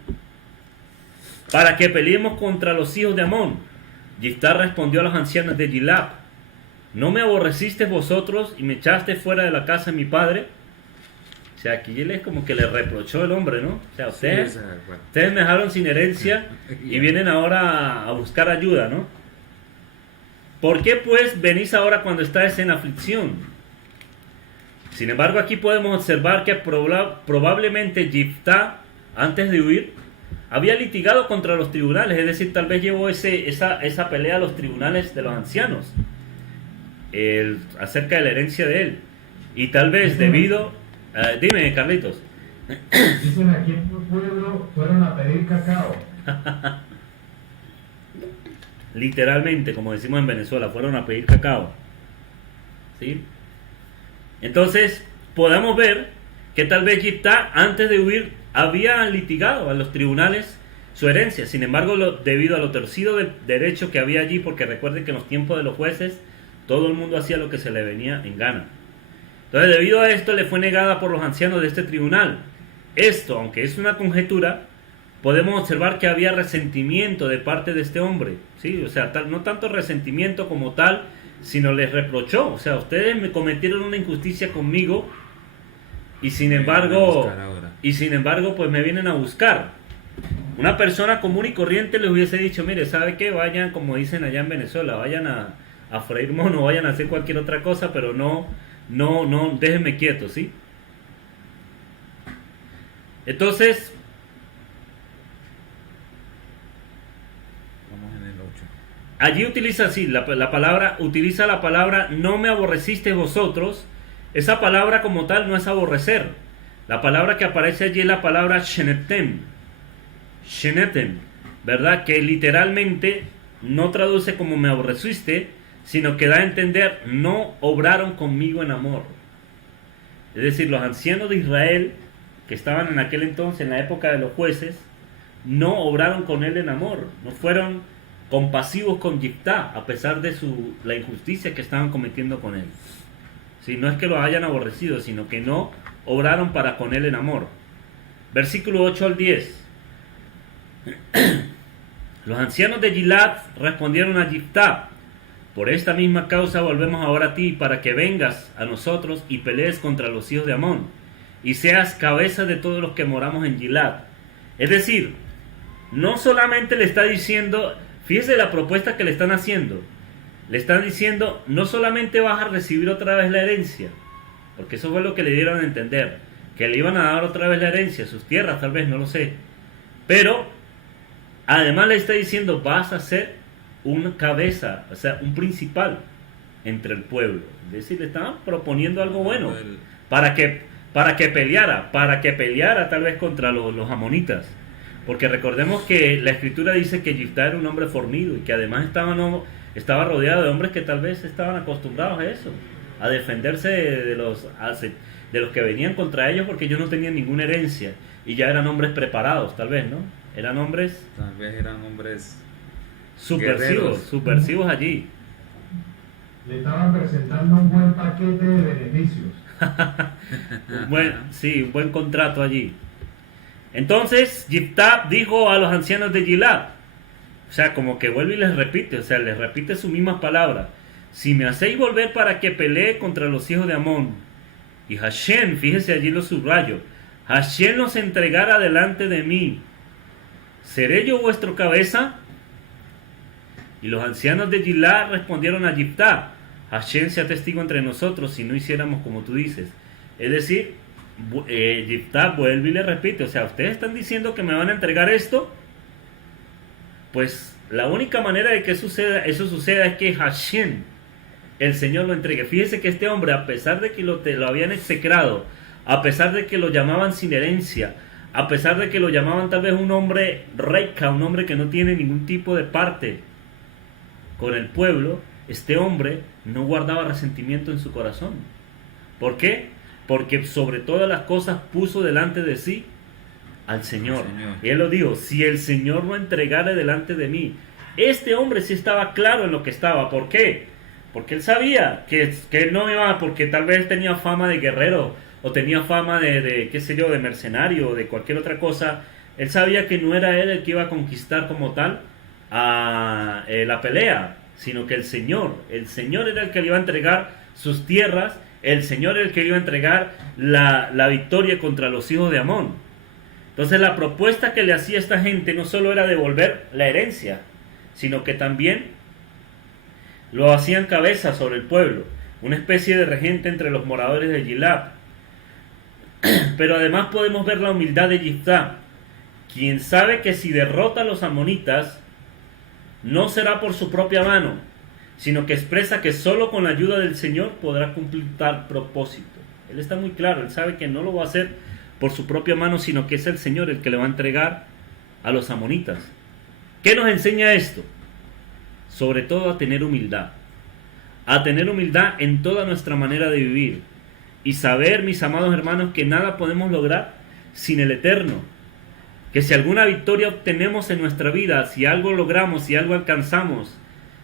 para que peleemos contra los hijos de Amón. Yiftá respondió a los ancianos de Gilad: ¿no me aborrecisteis vosotros y me echaste fuera de la casa de mi padre? sea, aquí él es como que le reprochó el hombre, ¿no? O sea, ustedes, Sí, o sea, bueno. ustedes me dejaron sin herencia y vienen ahora a buscar ayuda, ¿no? ¿Por qué pues venís ahora cuando estáis en aflicción? Sin embargo, aquí podemos observar que probablemente Yiftá, antes de huir, había litigado contra los tribunales, es decir, tal vez llevó esa pelea a los tribunales de los ancianos, acerca de la herencia de él. Y tal vez debido... dime, Carlitos. Dicen aquí en tu pueblo fueron a pedir cacao. Literalmente, como decimos en Venezuela, fueron a pedir cacao. ¿Sí? Entonces, podemos ver que tal vez Yiftá, antes de huir, había litigado a los tribunales su herencia. Sin embargo, debido a lo torcido de derecho que había allí, porque recuerden que en los tiempos de los jueces, todo el mundo hacía lo que se le venía en gana. Entonces, debido a esto, le fue negada por los ancianos de este tribunal. Esto, aunque es una conjetura, podemos observar que había resentimiento de parte de este hombre, ¿sí? O sea, no tanto resentimiento como tal, sino les reprochó. O sea, ustedes me cometieron una injusticia conmigo y sin embargo, pues me vienen a buscar. Una persona común y corriente les hubiese dicho, mire, ¿sabe qué? Vayan, como dicen allá en Venezuela, vayan a freír mono, vayan a hacer cualquier otra cosa, pero no, déjenme quieto, ¿sí? Entonces, Vamos en el 8. allí utiliza así la palabra, utiliza la palabra no me aborrecisteis vosotros. Esa palabra como tal no es aborrecer. La palabra que aparece allí es la palabra shenetem, ¿verdad? Que literalmente no traduce como me aborreciste, sino que da a entender no obraron conmigo en amor. Es decir, los ancianos de Israel que estaban en aquel entonces, en la época de los jueces, no obraron con él en amor, no fueron compasivos con Yiftá, a pesar de la injusticia que estaban cometiendo con él. Si no es que lo hayan aborrecido, sino que no obraron para con él en amor. Versículo 8 al 10. Los ancianos de Gilad respondieron a Yiftá: por esta misma causa volvemos ahora a ti, para que vengas a nosotros y pelees contra los hijos de Amón, y seas cabeza de todos los que moramos en Gilad. Es decir, no solamente le está diciendo, fíjese la propuesta que le están haciendo, le están diciendo, no solamente vas a recibir otra vez la herencia, porque eso fue lo que le dieron a entender, que le iban a dar otra vez la herencia, sus tierras tal vez, no lo sé, pero además le está diciendo, vas a ser una cabeza, o sea, un principal entre el pueblo. Es decir, le estaban proponiendo algo bueno, para que peleara tal vez contra los amonitas. Porque recordemos que la escritura dice que Yiftá era un hombre fornido y que además estaba rodeado de hombres que tal vez estaban acostumbrados a eso, a defenderse de los que venían contra ellos, porque ellos no tenían ninguna herencia y ya eran hombres preparados, tal vez, ¿no? Eran hombres subversivos allí. Le estaban presentando un buen paquete de beneficios. Un buen contrato allí. Entonces Yiftá dijo a los ancianos de Gilad, o sea, como que vuelve y les repite, o sea, les repite sus mismas palabras: si me hacéis volver para que pelee contra los hijos de Amón, y Hashem, fíjese allí lo subrayo, Hashem los entregara delante de mí, ¿seré yo vuestro cabeza? Y los ancianos de Gilad respondieron a Yiftá: Hashem sea testigo entre nosotros si no hiciéramos como tú dices. Es decir, Yiftá vuelve y le repite, o sea, ustedes están diciendo que me van a entregar esto, pues la única manera de que eso suceda es que Hashem, el Señor, lo entregue. Fíjese que este hombre, a pesar de que lo habían execrado, a pesar de que lo llamaban sin herencia, a pesar de que lo llamaban tal vez un hombre reika, un hombre que no tiene ningún tipo de parte con el pueblo, este hombre no guardaba resentimiento en su corazón. ¿Por qué? Porque sobre todas las cosas puso delante de sí al Señor. Y él lo dijo: si el Señor lo entregara delante de mí. Este hombre sí estaba claro en lo que estaba. ¿Por qué? Porque él sabía que él no iba, porque tal vez tenía fama de guerrero, o tenía fama de qué sé yo, de mercenario, o de cualquier otra cosa. Él sabía que no era él el que iba a conquistar como tal la pelea, sino que el Señor era el que le iba a entregar sus tierras el Señor es el que iba a entregar la victoria contra los hijos de Amón. Entonces la propuesta que le hacía esta gente no solo era devolver la herencia, sino que también lo hacían cabeza sobre el pueblo, una especie de regente entre los moradores de Gilad. Pero además podemos ver la humildad de Yiftá, quien sabe que si derrota a los amonitas, no será por su propia mano, sino que expresa que solo con la ayuda del Señor podrá cumplir tal propósito. Él está muy claro, él sabe que no lo va a hacer por su propia mano, sino que es el Señor el que le va a entregar a los amonitas. ¿Qué nos enseña esto? Sobre todo a tener humildad en toda nuestra manera de vivir, y saber, mis amados hermanos, que nada podemos lograr sin el Eterno, que si alguna victoria obtenemos en nuestra vida, si algo logramos, si algo alcanzamos,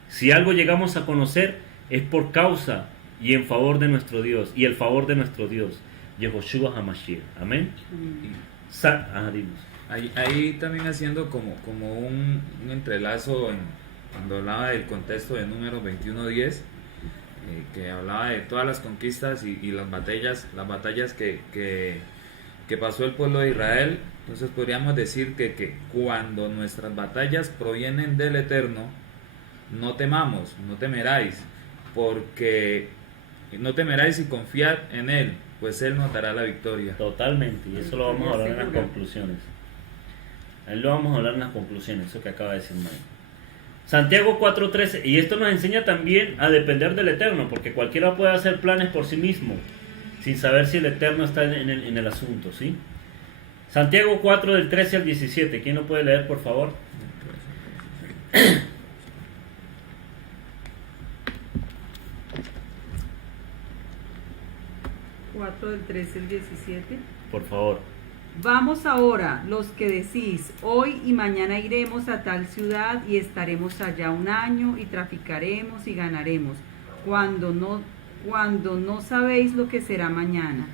si algo llegamos a conocer, es por causa y en favor de nuestro Dios, y el favor de nuestro Dios, Yehoshua HaMashiach. Amén. Ahí también haciendo como un entrelazo cuando hablaba del contexto de Números 21:10, que hablaba de todas las conquistas y las batallas que pasó el pueblo de Israel. Entonces podríamos decir que cuando nuestras batallas provienen del Eterno, no temamos, no temeráis, porque no temeráis y confiad en Él, pues Él nos dará la victoria. Totalmente, y eso lo vamos a hablar en las conclusiones. Ahí lo vamos a hablar en las conclusiones, eso que acaba de decir Mike. Santiago 4:13, y esto nos enseña también a depender del Eterno, porque cualquiera puede hacer planes por sí mismo, sin saber si el Eterno está en el asunto, ¿sí? Santiago 4 del 13 al 17, ¿quién lo puede leer, por favor? 4 del 13 al 17. Por favor. Vamos ahora, los que decís, hoy y mañana iremos a tal ciudad y estaremos allá un año y traficaremos y ganaremos, cuando no sabéis lo que será mañana.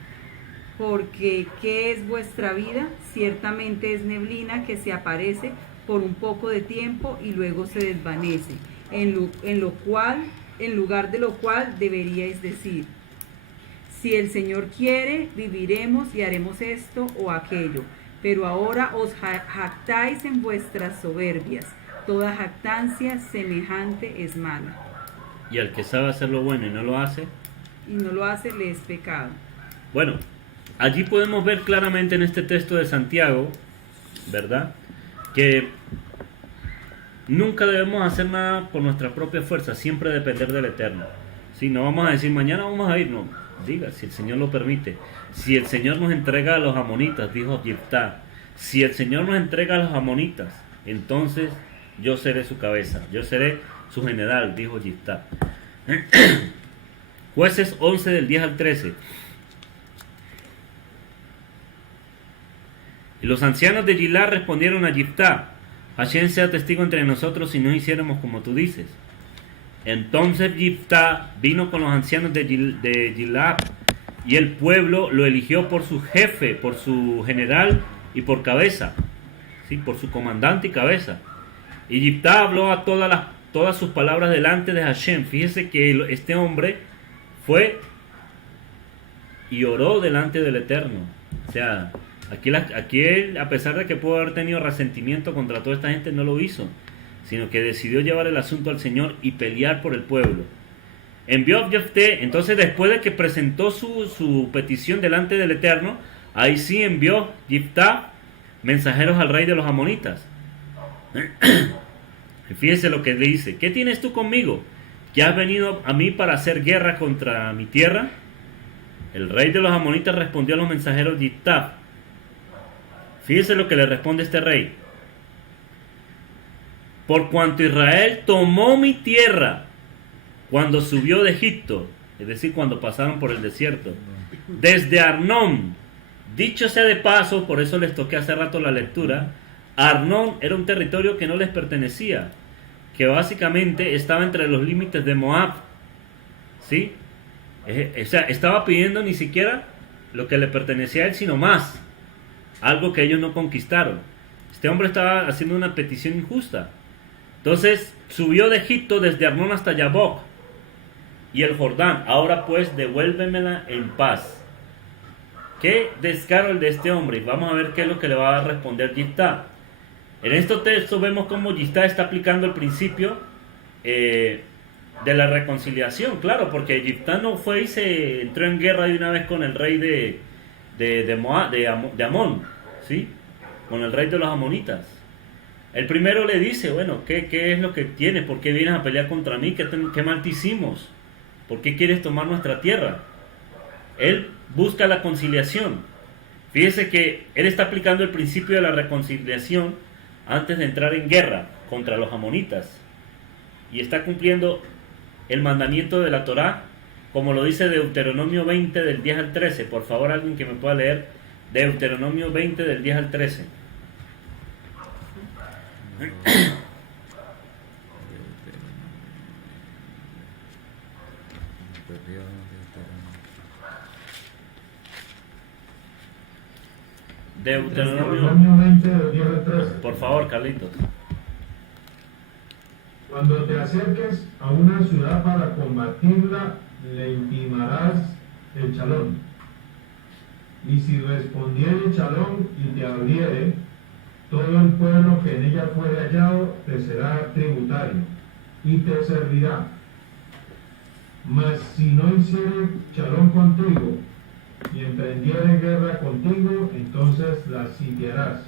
Porque ¿qué es vuestra vida? Ciertamente es neblina que se aparece por un poco de tiempo y luego se desvanece, en lugar de lo cual deberíais decir: si el Señor quiere, viviremos y haremos esto o aquello. Pero ahora os jactáis en vuestras soberbias. Toda jactancia semejante es mala. Y al que sabe hacer lo bueno y no lo hace, le es pecado. Bueno, allí podemos ver claramente en este texto de Santiago, ¿verdad?, que nunca debemos hacer nada por nuestra propia fuerza, siempre depender del Eterno. Si no vamos a decir mañana vamos a ir, no. Diga, si el Señor lo permite. Si el Señor nos entrega a los amonitas, dijo Yiftá, si el Señor nos entrega a los amonitas, entonces yo seré su cabeza, yo seré su general, dijo Yiftá. Jueces 11 del 10 al 13. Y los ancianos de Gilad respondieron a Yiftá: Hashem sea testigo entre nosotros si no hiciéramos como tú dices. Entonces Yiftá vino con los ancianos de Gilad, y el pueblo lo eligió por su jefe, por su general y por cabeza, ¿sí?, por su comandante y cabeza. Y Yiftá habló a todas sus palabras delante de Hashem. Fíjese que este hombre fue y oró delante del Eterno. O sea, aquí él, a pesar de que pudo haber tenido resentimiento contra toda esta gente, no lo hizo, sino que decidió llevar el asunto al Señor y pelear por el pueblo. Envió a Jefté, entonces después de que presentó su petición delante del Eterno, ahí sí envió Yiftá mensajeros al rey de los amonitas. Fíjese lo que le dice: ¿qué tienes tú conmigo? ¿Que has venido a mí para hacer guerra contra mi tierra? El rey de los amonitas respondió a los mensajeros Yiftá. Fíjese lo que le responde este rey: por cuanto Israel tomó mi tierra cuando subió de Egipto, es decir, cuando pasaron por el desierto, desde Arnón. Dicho sea de paso, por eso les toqué hace rato la lectura, Arnón era un territorio que no les pertenecía, que básicamente estaba entre los límites de Moab, ¿sí? O sea, estaba pidiendo ni siquiera lo que le pertenecía a él, sino más, algo que ellos no conquistaron. Este hombre estaba haciendo una petición injusta. Entonces subió de Egipto desde Arnón hasta Yabok, y el Jordán. Ahora pues devuélvemela en paz. Qué descaro el de este hombre. Vamos a ver qué es lo que le va a responder Yiftá. En estos textos vemos cómo Yiftá está aplicando el principio de la reconciliación, claro, porque Yiftá no fue y se entró en guerra de una vez con el rey de Moab, de Amón, ¿sí? Con el rey de los amonitas. El primero le dice, bueno, ¿qué es lo que tienes? ¿Por qué vienes a pelear contra mí? ¿Qué mal te hicimos? ¿Por qué quieres tomar nuestra tierra? Él busca la conciliación. Fíjese que él está aplicando el principio de la reconciliación antes de entrar en guerra contra los amonitas. Y está cumpliendo el mandamiento de la Torá, como lo dice Deuteronomio 20 del 10 al 13. Por favor, alguien que me pueda leer Deuteronomio 20 del 10 al 13. Deuteronomio 20 del 10 al 13. Por favor, Carlitos. Cuando te acerques a una ciudad para combatirla, le intimarás el chalón. Y si respondiere el chalón y te abriere, todo el pueblo que en ella fuere hallado te será tributario y te servirá. Mas si no hiciere chalón contigo y emprendiere guerra contigo, entonces la sitiarás.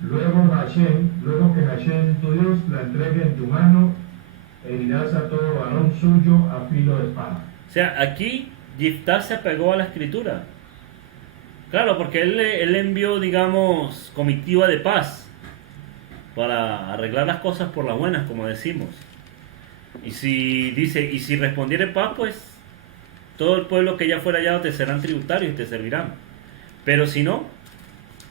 Luego que Hashem tu Dios la entregue en tu mano, herirás a todo varón suyo a filo de espada. O sea, aquí Yiftá se apegó a la escritura. Claro, porque él envió, digamos, comitiva de paz para arreglar las cosas por las buenas, como decimos. Y si respondiere paz, pues todo el pueblo que ya fuera hallado te serán tributarios y te servirán. Pero si no,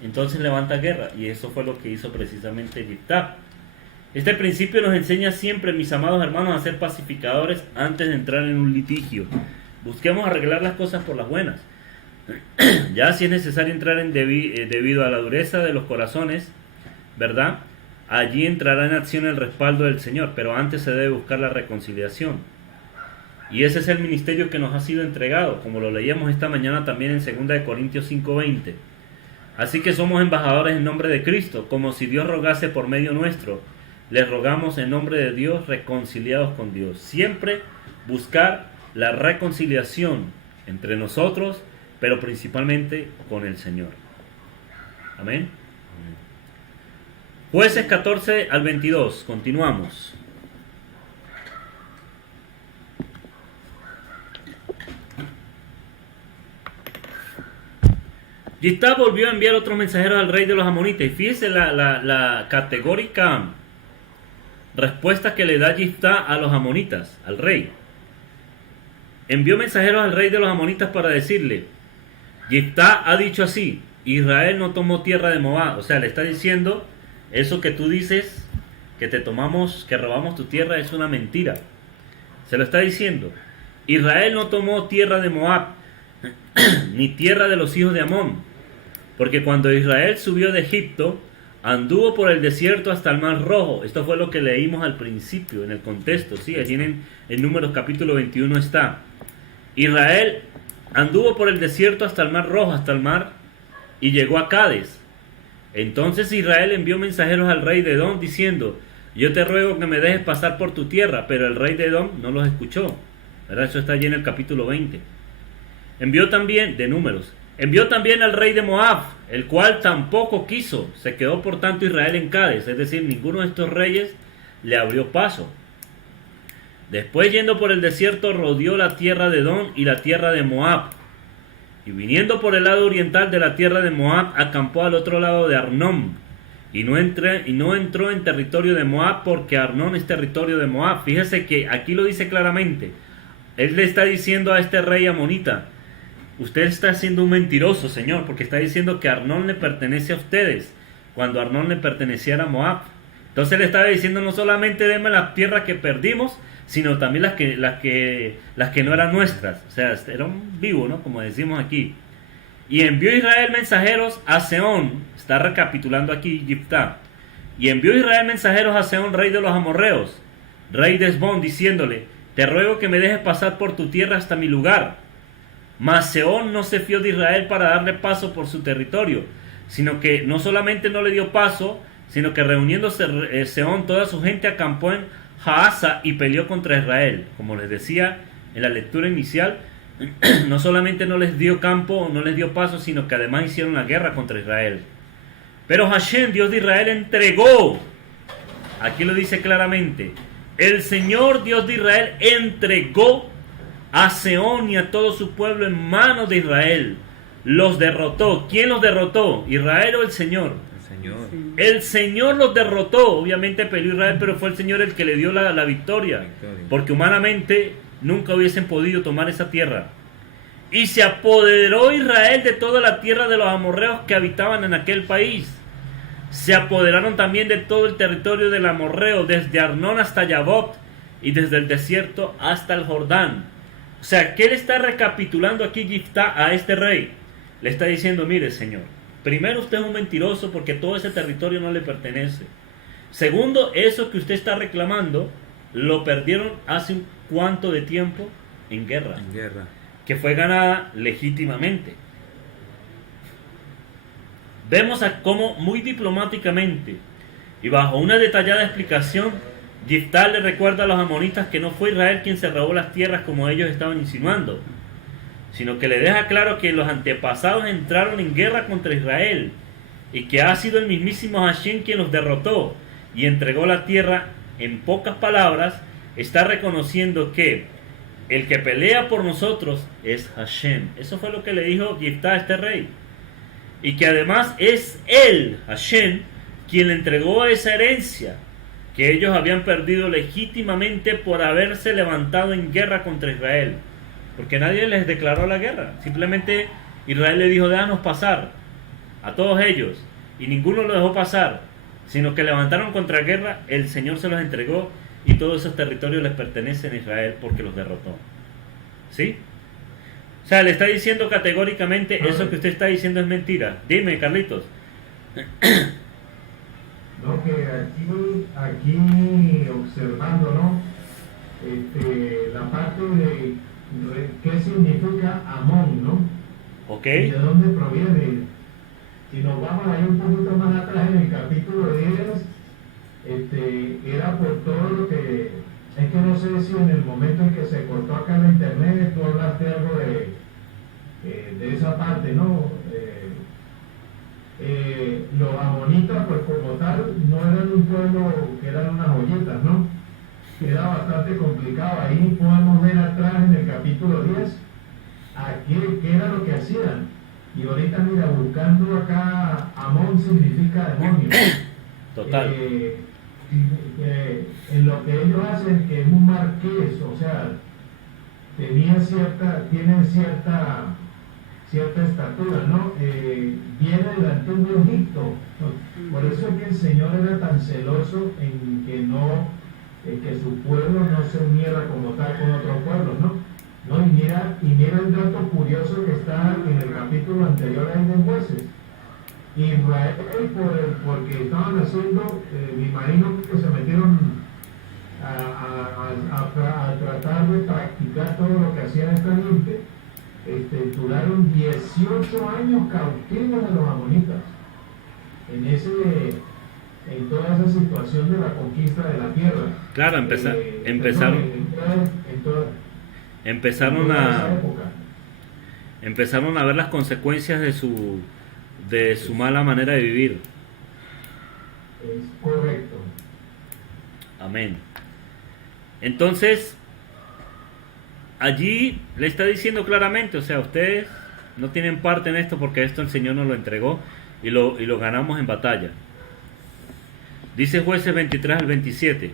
entonces levanta guerra. Y eso fue lo que hizo precisamente Yiftá. Este principio nos enseña siempre, mis amados hermanos, a ser pacificadores antes de entrar en un litigio. Busquemos arreglar las cosas por las buenas. Ya si es necesario entrar debido a la dureza de los corazones, ¿verdad? Allí entrará en acción el respaldo del Señor, pero antes se debe buscar la reconciliación. Y ese es el ministerio que nos ha sido entregado, como lo leíamos esta mañana también en 2 Corintios 5:20. Así que somos embajadores en nombre de Cristo, como si Dios rogase por medio nuestro. Les rogamos en nombre de Dios, reconciliados con Dios. Siempre buscar la reconciliación entre nosotros, pero principalmente con el Señor. Amén. Jueces 14 al 22. Continuamos. Yiftá volvió a enviar otros mensajeros al rey de los amonitas. Y fíjese la categórica respuesta que le da Yiftá a los amonitas, al rey. Envió mensajeros al rey de los amonitas para decirle: Yiftá ha dicho así, Israel no tomó tierra de Moab. O sea, le está diciendo, eso que tú dices, que que robamos tu tierra, es una mentira. Se lo está diciendo. Israel no tomó tierra de Moab, ni tierra de los hijos de Amón. Porque cuando Israel subió de Egipto, anduvo por el desierto hasta el Mar Rojo. Esto fue lo que leímos al principio, en el contexto. Sí, allí en Números capítulo 21 está. Israel anduvo por el desierto hasta el Mar Rojo, hasta el mar, y llegó a Cades. Entonces Israel envió mensajeros al rey de Edom diciendo: yo te ruego que me dejes pasar por tu tierra. Pero el rey de Edom no los escuchó, ¿verdad? Eso está allí en el capítulo 20. Envió también al rey de Moab, el cual tampoco quiso. Se quedó por tanto Israel en Cades, es decir, ninguno de estos reyes le abrió paso. Después, yendo por el desierto, rodeó la tierra de Edom y la tierra de Moab. Y viniendo por el lado oriental de la tierra de Moab, acampó al otro lado de Arnón. Y no entró en territorio de Moab, porque Arnón es territorio de Moab. Fíjese que aquí lo dice claramente. Él le está diciendo a este rey amonita: usted está siendo un mentiroso, señor, porque está diciendo que Arnón le pertenece a ustedes, cuando Arnón le perteneciera a Moab. Entonces le estaba diciendo: no solamente denme las tierras que perdimos, sino también las que no eran nuestras. O sea, era un vivo, ¿no? Como decimos aquí. Y envió Israel mensajeros a Sehón. Está recapitulando aquí Yiftá. Y envió Israel mensajeros a Sehón, rey de los amorreos, rey de Hesbón, diciéndole: te ruego que me dejes pasar por tu tierra hasta mi lugar. Mas Sehón no se fió de Israel para darle paso por su territorio, sino que no solamente no le dio paso, sino que reuniéndose Sehón toda su gente acampó en Jaasa y peleó contra Israel. Como les decía en la lectura inicial, no solamente no les dio campo, no les dio paso, sino que además hicieron la guerra contra Israel. Pero Hashem, Dios de Israel, entregó, aquí lo dice claramente, el Señor Dios de Israel entregó a Sehón y a todo su pueblo en manos de Israel. Los derrotó. ¿Quién los derrotó? ¿Israel o el Señor? El Señor. El Señor los derrotó. Obviamente peleó Israel, pero fue el Señor el que le dio la victoria. Porque humanamente nunca hubiesen podido tomar esa tierra. Y se apoderó Israel de toda la tierra de los amorreos que habitaban en aquel país. Se apoderaron también de todo el territorio del amorreo, desde Arnón hasta Yabot, y desde el desierto hasta el Jordán. O sea, ¿qué le está recapitulando aquí Yiftá a este rey? Le está diciendo, mire señor, primero usted es un mentiroso porque todo ese territorio no le pertenece. Segundo, eso que usted está reclamando, lo perdieron hace un cuánto de tiempo en guerra. En guerra. Que fue ganada legítimamente. Vemos a cómo muy diplomáticamente y bajo una detallada explicación, Yiftá le recuerda a los amonitas que no fue Israel quien se robó las tierras como ellos estaban insinuando, sino que le deja claro que los antepasados entraron en guerra contra Israel y que ha sido el mismísimo Hashem quien los derrotó y entregó la tierra. En pocas palabras, está reconociendo que el que pelea por nosotros es Hashem. Eso fue lo que le dijo Yiftá a este rey. Y que además es él, Hashem, quien le entregó esa herencia que ellos habían perdido legítimamente por haberse levantado en guerra contra Israel. Porque nadie les declaró la guerra. Simplemente Israel le dijo, déjanos pasar a todos ellos. Y ninguno lo dejó pasar, sino que levantaron contra guerra, el Señor se los entregó y todos esos territorios les pertenecen a Israel porque los derrotó. ¿Sí? O sea, le está diciendo categóricamente, eso que usted está diciendo es mentira. Dime, Carlitos. No, que aquí observando, ¿no? La parte de qué significa Amón, ¿no? Ok. ¿Y de dónde proviene? Si nos vamos ahí un poquito más atrás en el capítulo 10, era por todo lo que... Es que no sé si en el momento en que se cortó acá en internet tú hablaste algo de esa parte, ¿no? Los amonitas, pues como tal, no eran un pueblo que eran unas joyitas, ¿no? Era bastante complicado. Ahí podemos ver atrás en el capítulo 10 qué era lo que hacían. Y ahorita, mira, buscando acá, Amón significa demonio. Total. En lo que ellos hacen, que es un marqués, o sea, tienen cierta estatura, ¿no? Viene del antiguo Egipto, ¿no? Por eso es que el Señor era tan celoso en que su pueblo no se uniera como tal con otros pueblos, ¿no? Y mira el dato curioso que está en el capítulo anterior ahí de Jueces. Israel, porque estaban haciendo, me imagino que se metieron a tratar de practicar todo lo que hacían esta gente, duraron 18 años cautivos de los amonitas en toda esa situación de la conquista de la tierra. Claro, empezaron a ver las consecuencias de su mala manera de vivir. Es correcto. Amén. Entonces, allí le está diciendo claramente, o sea, ustedes no tienen parte en esto porque esto el Señor nos lo entregó y lo ganamos en batalla. Dice Jueces 23 al 27.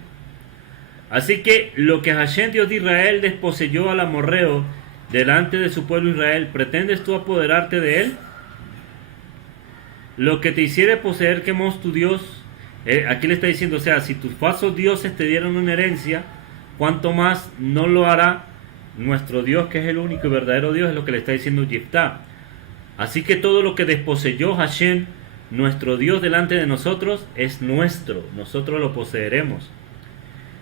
Así que lo que Hashem, Dios de Israel, desposeyó al amorreo delante de su pueblo Israel, ¿pretendes tú apoderarte de él? Lo que te hiciere poseer, quemos tu Dios. Aquí le está diciendo, o sea, si tus falsos dioses te dieron una herencia, ¿cuánto más no lo hará nuestro Dios, que es el único y verdadero Dios? Es lo que le está diciendo Yiftá. Así que todo lo que desposeyó Hashem, nuestro Dios, delante de nosotros, es nuestro. Nosotros lo poseeremos.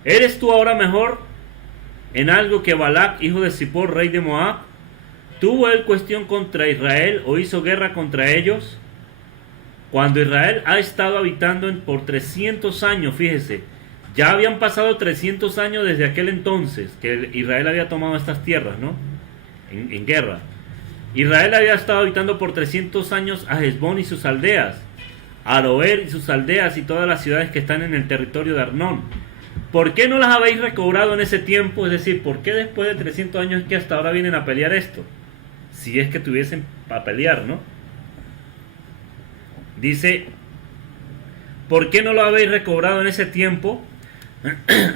¿Eres tú ahora mejor en algo que Balac, hijo de Zippor, rey de Moab, tuvo él cuestión contra Israel o hizo guerra contra ellos? Cuando Israel ha estado habitando por 300 años, fíjese, ya habían pasado 300 años desde aquel entonces que Israel había tomado estas tierras, ¿no? En guerra. Israel había estado habitando por 300 años a Hezbón y sus aldeas, a Aroer y sus aldeas y todas las ciudades que están en el territorio de Arnón. ¿Por qué no las habéis recobrado en ese tiempo? Es decir, ¿por qué después de 300 años es que hasta ahora vienen a pelear esto? Si es que tuviesen para pelear, ¿no? Dice, ¿por qué no lo habéis recobrado en ese tiempo?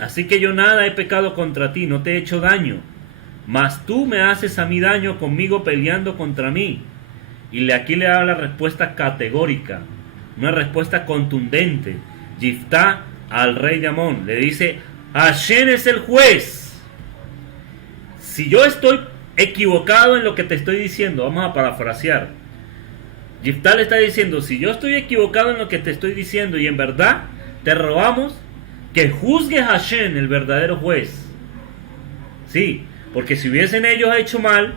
Así que yo nada he pecado contra ti, no te he hecho daño, mas tú me haces a mí daño conmigo peleando contra mí. Y aquí le da la respuesta categórica, una respuesta contundente. Yiftá al rey de Amón le dice, Hashem es el juez. Si yo estoy equivocado en lo que te estoy diciendo, vamos a parafrasear, Yiftá le está diciendo, si yo estoy equivocado en lo que te estoy diciendo y en verdad te robamos, que juzgue Hashem, el verdadero juez. Sí, porque si hubiesen ellos hecho mal,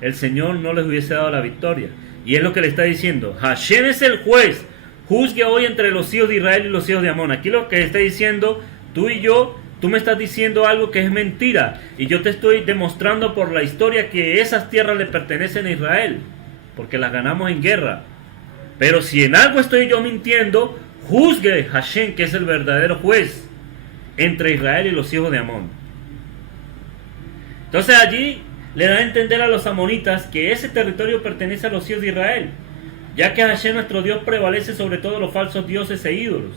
el Señor no les hubiese dado la victoria. Y es lo que le está diciendo, Hashem es el juez, juzgue hoy entre los hijos de Israel y los hijos de Amón. Aquí lo que está diciendo, tú y yo, tú me estás diciendo algo que es mentira, y yo te estoy demostrando por la historia que esas tierras le pertenecen a Israel, porque las ganamos en guerra. Pero si en algo estoy yo mintiendo, juzgue Hashem, que es el verdadero juez entre Israel y los hijos de Amón. Entonces allí le da a entender a los amonitas que ese territorio pertenece a los hijos de Israel, ya que Hashem nuestro Dios prevalece sobre todos los falsos dioses e ídolos,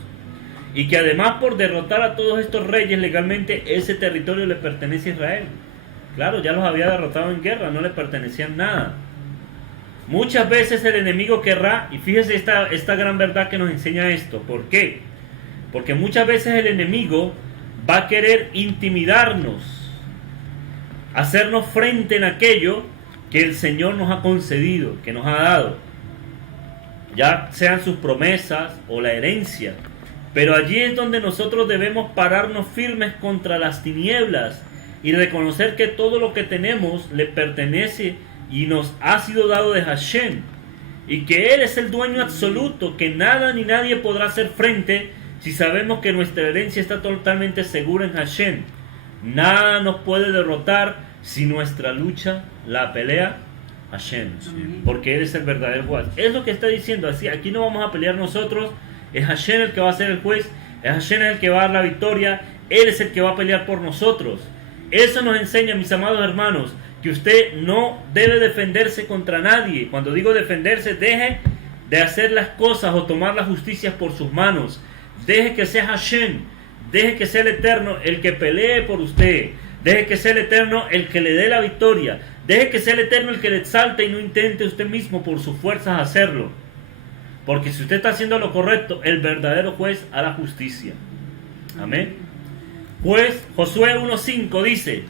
y que además por derrotar a todos estos reyes legalmente ese territorio le pertenece a Israel. Claro, ya los había derrotado en guerra, no le pertenecían nada. Muchas veces el enemigo querrá, y fíjese esta gran verdad que nos enseña esto. ¿Por qué? Porque muchas veces el enemigo va a querer intimidarnos, hacernos frente en aquello que el Señor nos ha concedido, que nos ha dado, ya sean sus promesas o la herencia. Pero allí es donde nosotros debemos pararnos firmes contra las tinieblas y reconocer que todo lo que tenemos le pertenece y nos ha sido dado de Hashem, y que Él es el dueño absoluto, que nada ni nadie podrá hacer frente si sabemos que nuestra herencia está totalmente segura en Hashem. Nada nos puede derrotar si nuestra lucha la pelea Hashem, porque Él es el verdadero juez. Es lo que está diciendo, así, aquí no vamos a pelear nosotros, es Hashem el que va a ser el juez, es Hashem el que va a dar la victoria, Él es el que va a pelear por nosotros. Eso nos enseña, mis amados hermanos, que usted no debe defenderse contra nadie. Cuando digo defenderse, deje de hacer las cosas o tomar la justicia por sus manos. Deje que sea Hashem, deje que sea el Eterno el que pelee por usted. Deje que sea el Eterno el que le dé la victoria. Deje que sea el Eterno el que le exalte y no intente usted mismo por sus fuerzas hacerlo. Porque si usted está haciendo lo correcto, el verdadero juez hará justicia. Amén. Pues Josué 1:5 dice,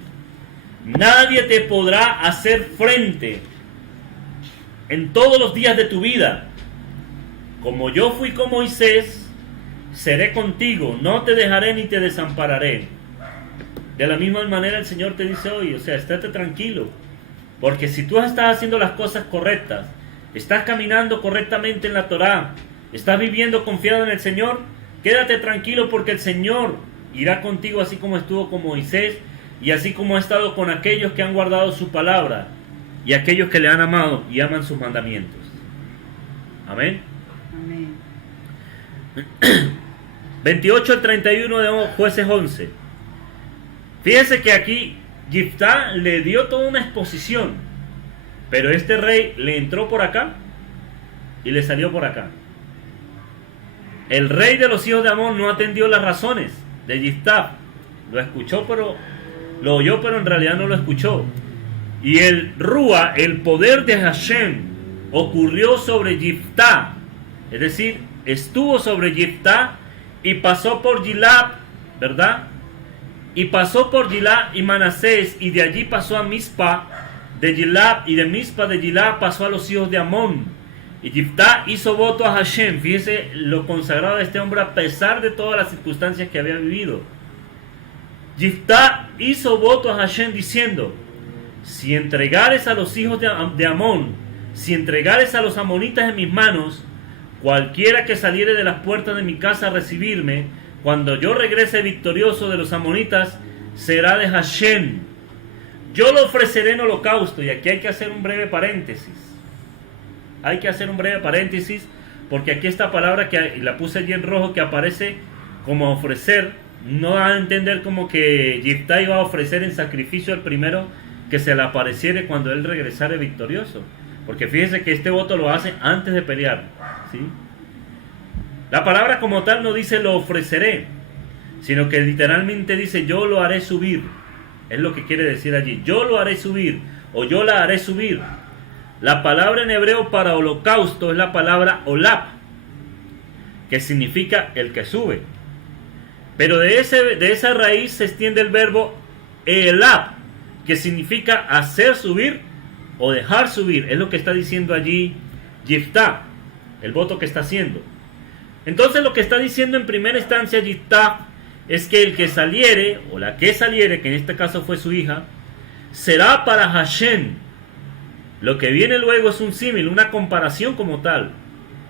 nadie te podrá hacer frente en todos los días de tu vida. Como yo fui con Moisés, seré contigo, no te dejaré ni te desampararé. De la misma manera el Señor te dice hoy, o sea, estate tranquilo, porque si tú estás haciendo las cosas correctas, estás caminando correctamente en la Torá, estás viviendo confiado en el Señor, quédate tranquilo, porque el Señor irá contigo así como estuvo con Moisés y así como ha estado con aquellos que han guardado su palabra y aquellos que le han amado y aman sus mandamientos. Amén. Amén. 28 al 31 de Jueces 11. Fíjense que aquí Yiftá le dio toda una exposición, pero este rey le entró por acá y le salió por acá. El rey de los hijos de Amón no atendió las razones de Yiftá. Lo escuchó, pero lo oyó, pero en realidad no lo escuchó. Y el Rúa, el poder de Hashem, ocurrió sobre Yiftá, es decir, estuvo sobre Yiftá y pasó por Gilad, ¿verdad? Y pasó por Gilad y Manasés, y de allí pasó a Mizpa de Gilad, y de Mizpa de Gilad pasó a los hijos de Amón. Y Yiftá hizo voto a Hashem. Fíjese lo consagrado de este hombre a pesar de todas las circunstancias que había vivido. Yiftá hizo voto a Hashem diciendo: si entregares a los hijos de Amón, si entregares a los amonitas en mis manos, cualquiera que saliere de las puertas de mi casa a recibirme, cuando yo regrese victorioso de los amonitas, será de Hashem. Yo lo ofreceré en holocausto. Y aquí hay que hacer un breve paréntesis. Hay que hacer un breve paréntesis, porque aquí esta palabra que la puse allí en rojo, que aparece como ofrecer, no da a entender como que Yiftá iba a ofrecer en sacrificio al primero que se le apareciere cuando él regresare victorioso. Porque fíjese que este voto lo hace antes de pelear, ¿sí? La palabra como tal no dice lo ofreceré, sino que literalmente dice yo lo haré subir. Es lo que quiere decir allí. Yo lo haré subir, o yo la haré subir. La palabra en hebreo para holocausto es la palabra olap, que significa el que sube. Pero de esa raíz se extiende el verbo elab, que significa hacer subir o dejar subir. Es lo que está diciendo allí Yiftá, el voto que está haciendo. Entonces lo que está diciendo en primera instancia Yiftá es que el que saliere, o la que saliere, que en este caso fue su hija, será para Hashem. Lo que viene luego es un símil, una comparación como tal.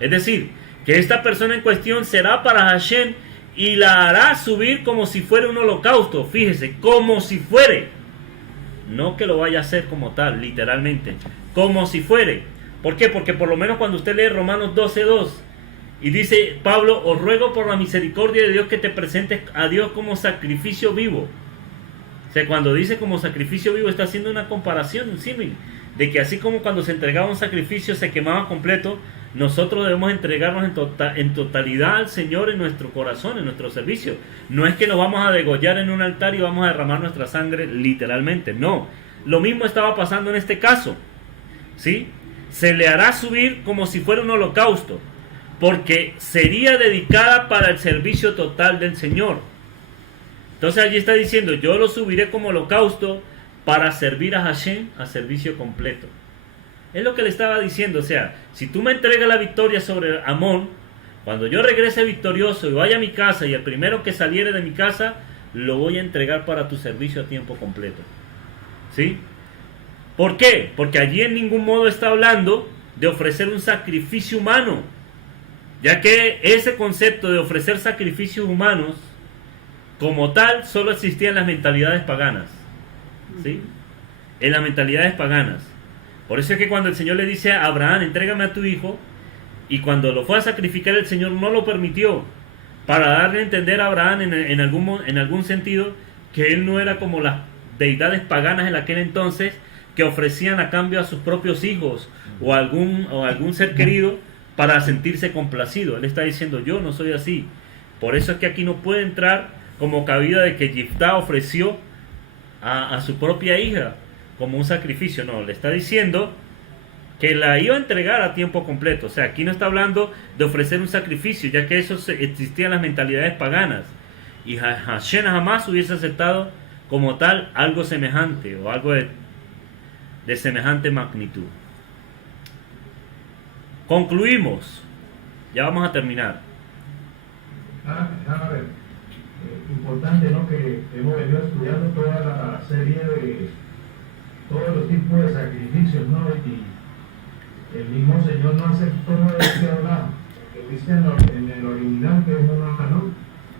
Es decir, que esta persona en cuestión será para Hashem y la hará subir como si fuera un holocausto. Fíjese, como si fuere. No que lo vaya a hacer como tal, literalmente. Como si fuere. ¿Por qué? Porque por lo menos cuando usted lee Romanos 12:2 y dice Pablo, os ruego por la misericordia de Dios que te presentes a Dios como sacrificio vivo. O sea, cuando dice como sacrificio vivo está haciendo una comparación, un símil, de que así como cuando se entregaba un sacrificio se quemaba completo, nosotros debemos entregarnos en totalidad al Señor en nuestro corazón, en nuestro servicio. No es que nos vamos a degollar en un altar y vamos a derramar nuestra sangre literalmente, no. Lo mismo estaba pasando en este caso, ¿sí? Se le hará subir como si fuera un holocausto, porque sería dedicada para el servicio total del Señor. Entonces allí está diciendo, yo lo subiré como holocausto para servir a Hashem a servicio completo. Es lo que le estaba diciendo, o sea, si tú me entregas la victoria sobre Amón, cuando yo regrese victorioso y vaya a mi casa y el primero que saliere de mi casa, lo voy a entregar para tu servicio a tiempo completo. ¿Sí? ¿Por qué? Porque allí en ningún modo está hablando de ofrecer un sacrificio humano, ya que ese concepto de ofrecer sacrificios humanos como tal solo existía en las mentalidades paganas, ¿sí? En las mentalidades paganas. Por eso es que cuando el Señor le dice a Abraham, entrégame a tu hijo, y cuando lo fue a sacrificar el Señor no lo permitió, para darle a entender a Abraham en algún sentido que él no era como las deidades paganas en aquel entonces, que ofrecían a cambio a sus propios hijos o algún ser querido para sentirse complacido. Él está diciendo, yo no soy así. Por eso es que aquí no puede entrar como cabida de que Yiftá ofreció a su propia hija como un sacrificio. No, le está diciendo que la iba a entregar a tiempo completo. O sea, aquí no está hablando de ofrecer un sacrificio, ya que eso existía en las mentalidades paganas, y Hashem jamás hubiese aceptado como tal algo semejante o algo de semejante magnitud. Concluimos, ya vamos a terminar. A ver, importante, ¿no? Que hemos venido estudiando toda la serie de todos los tipos de sacrificios, ¿no? Y el mismo Señor no aceptó ese hablar, que dice en el original que es una, ¿no?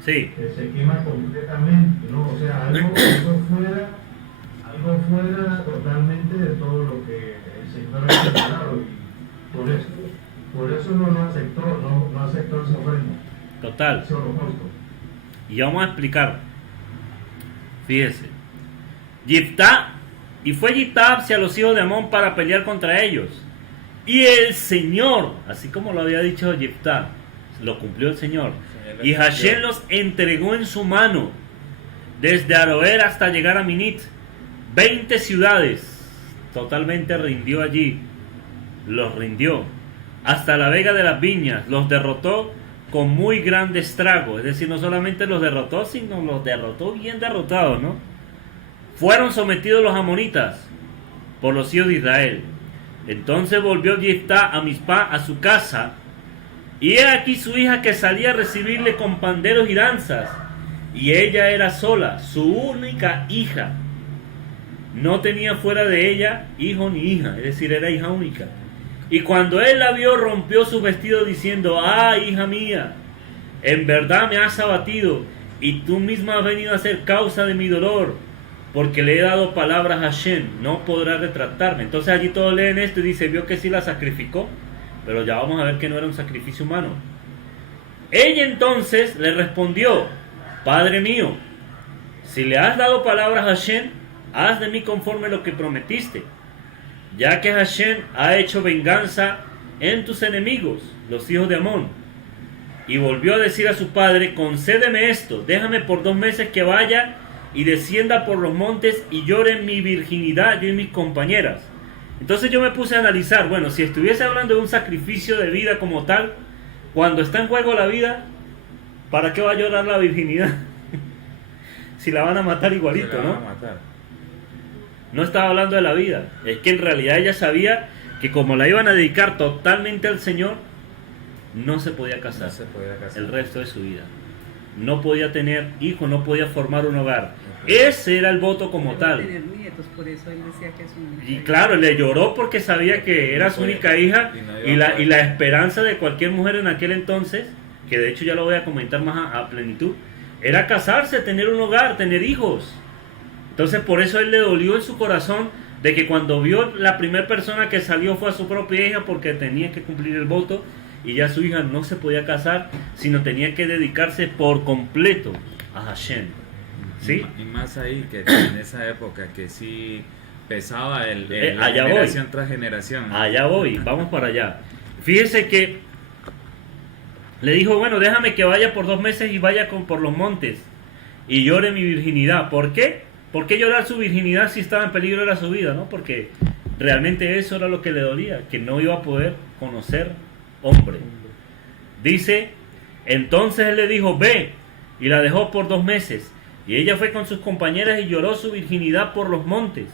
Sí. Que se quema completamente, ¿no? O sea, algo fuera totalmente de todo lo que el Señor ha preparado, y por eso no lo aceptó, no aceptó esa ofrenda. Total. Ese holocausto. Y vamos a explicar. Fíjese. Yiftá, y fue Yiftá hacia los hijos de Amón para pelear contra ellos. Y el Señor, así como lo había dicho Yiftá, lo cumplió el Señor. Y Hashem los entregó en su mano, desde Aroer hasta llegar a Minit. 20 ciudades, totalmente rindió allí. Los rindió. Hasta la Vega de las Viñas, los derrotó con muy grande estrago. Es decir, no solamente los derrotó, sino los derrotó bien derrotados, ¿no? Fueron sometidos los amonitas por los hijos de Israel. Entonces volvió Yiftá a Mizpá, a su casa, y he aquí su hija que salía a recibirle con panderos y danzas, y ella era sola, su única hija. No tenía fuera de ella hijo ni hija, es decir, era hija única. Y cuando él la vio, rompió su vestido diciendo: ah, hija mía, en verdad me has abatido, y tú misma has venido a ser causa de mi dolor, porque le he dado palabras a Hashem, no podrá retractarme. Entonces allí todos leen esto y dice: vio que sí la sacrificó, pero ya vamos a ver que no era un sacrificio humano. Ella entonces le respondió: Padre mío, si le has dado palabras a Hashem, haz de mí conforme lo que prometiste, ya que Hashem ha hecho venganza en tus enemigos, los hijos de Amón. Y volvió a decir a su padre: concédeme esto, déjame por 2 meses que vaya y descienda por los montes y llore mi virginidad, yo y mis compañeras. Entonces yo me puse a analizar, bueno, si estuviese hablando de un sacrificio de vida como tal, cuando está en juego la vida, ¿para qué va a llorar la virginidad? Si la van a matar igualito, ¿no? No estaba hablando de la vida, es que en realidad ella sabía que como la iban a dedicar totalmente al Señor, no se podía casar, el resto de su vida. No podía tener hijos, no podía formar un hogar. Ese era el voto como tal. Tener nietos, por eso él decía que es su única Y claro, le lloró porque sabía que era su única hija y la esperanza de cualquier mujer en aquel entonces, que de hecho ya lo voy a comentar más a plenitud, era casarse, tener un hogar, tener hijos. Entonces por eso él le dolió en su corazón de que cuando vio la primera persona que salió fue a su propia hija, porque tenía que cumplir el voto y ya su hija no se podía casar, sino tenía que dedicarse por completo a Hashem. ¿Sí? Y más ahí que en esa época que sí pesaba la allá generación voy. tras generación. Allá voy, vamos para allá. Fíjese que le dijo: bueno, déjame que vaya por 2 meses y vaya por los montes y llore mi virginidad. ¿Por qué? ¿Por qué llorar su virginidad si estaba en peligro era su vida? ¿No? Porque realmente eso era lo que le dolía, que no iba a poder conocer hombre. Dice: entonces él le dijo: ve, y la dejó por 2 meses. Y ella fue con sus compañeras y lloró su virginidad por los montes.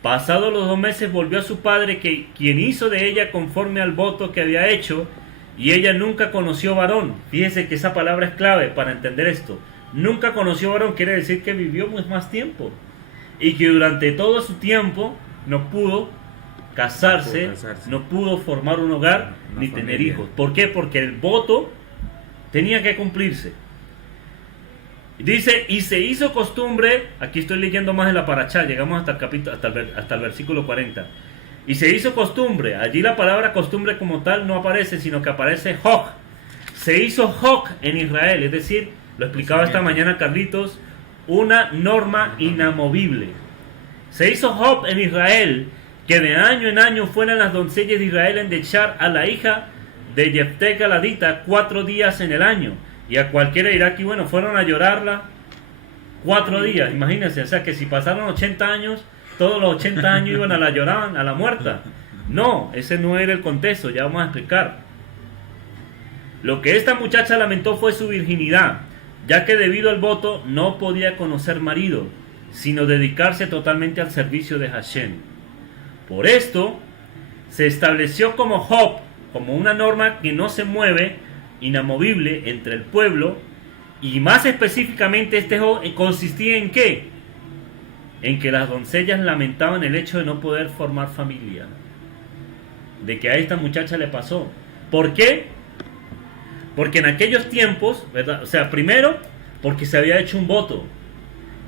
Pasados los 2 meses volvió a su padre, quien hizo de ella conforme al voto que había hecho, y ella nunca conoció varón. Fíjese que esa palabra es clave para entender esto. Nunca conoció varón quiere decir que vivió más tiempo, y que durante todo su tiempo no pudo casarse, no pudo formar un hogar, ni tener hijos. ¿Por qué? Porque el voto tenía que cumplirse. Dice: y se hizo costumbre, aquí estoy leyendo más en la parachá, llegamos hasta el capítulo, hasta el versículo 40. Y se hizo costumbre, allí la palabra costumbre como tal no aparece, sino que aparece hok. Se hizo hok en Israel, es decir, lo explicaba esta mañana Carlitos, una norma inamovible. Se hizo hok en Israel, que de año en año fueran las doncellas de Israel en echar a la hija de Jefté Galadita 4 días en el año. Y a cualquiera dirá que bueno, fueron a llorarla 4 días, imagínense, o sea que si pasaron 80 años, todos los 80 años iban a la lloraban, a la muerta. No, ese no era el contexto, ya vamos a explicar. Lo que esta muchacha lamentó fue su virginidad, ya que debido al voto no podía conocer marido, sino dedicarse totalmente al servicio de Hashem. Por esto, se estableció como Job, como una norma que no se mueve, inamovible entre el pueblo, y más específicamente este consistía en ¿qué? En que las doncellas lamentaban el hecho de no poder formar familia, de que a esta muchacha le pasó. ¿Por qué? Porque en aquellos tiempos, ¿verdad? O sea, primero porque se había hecho un voto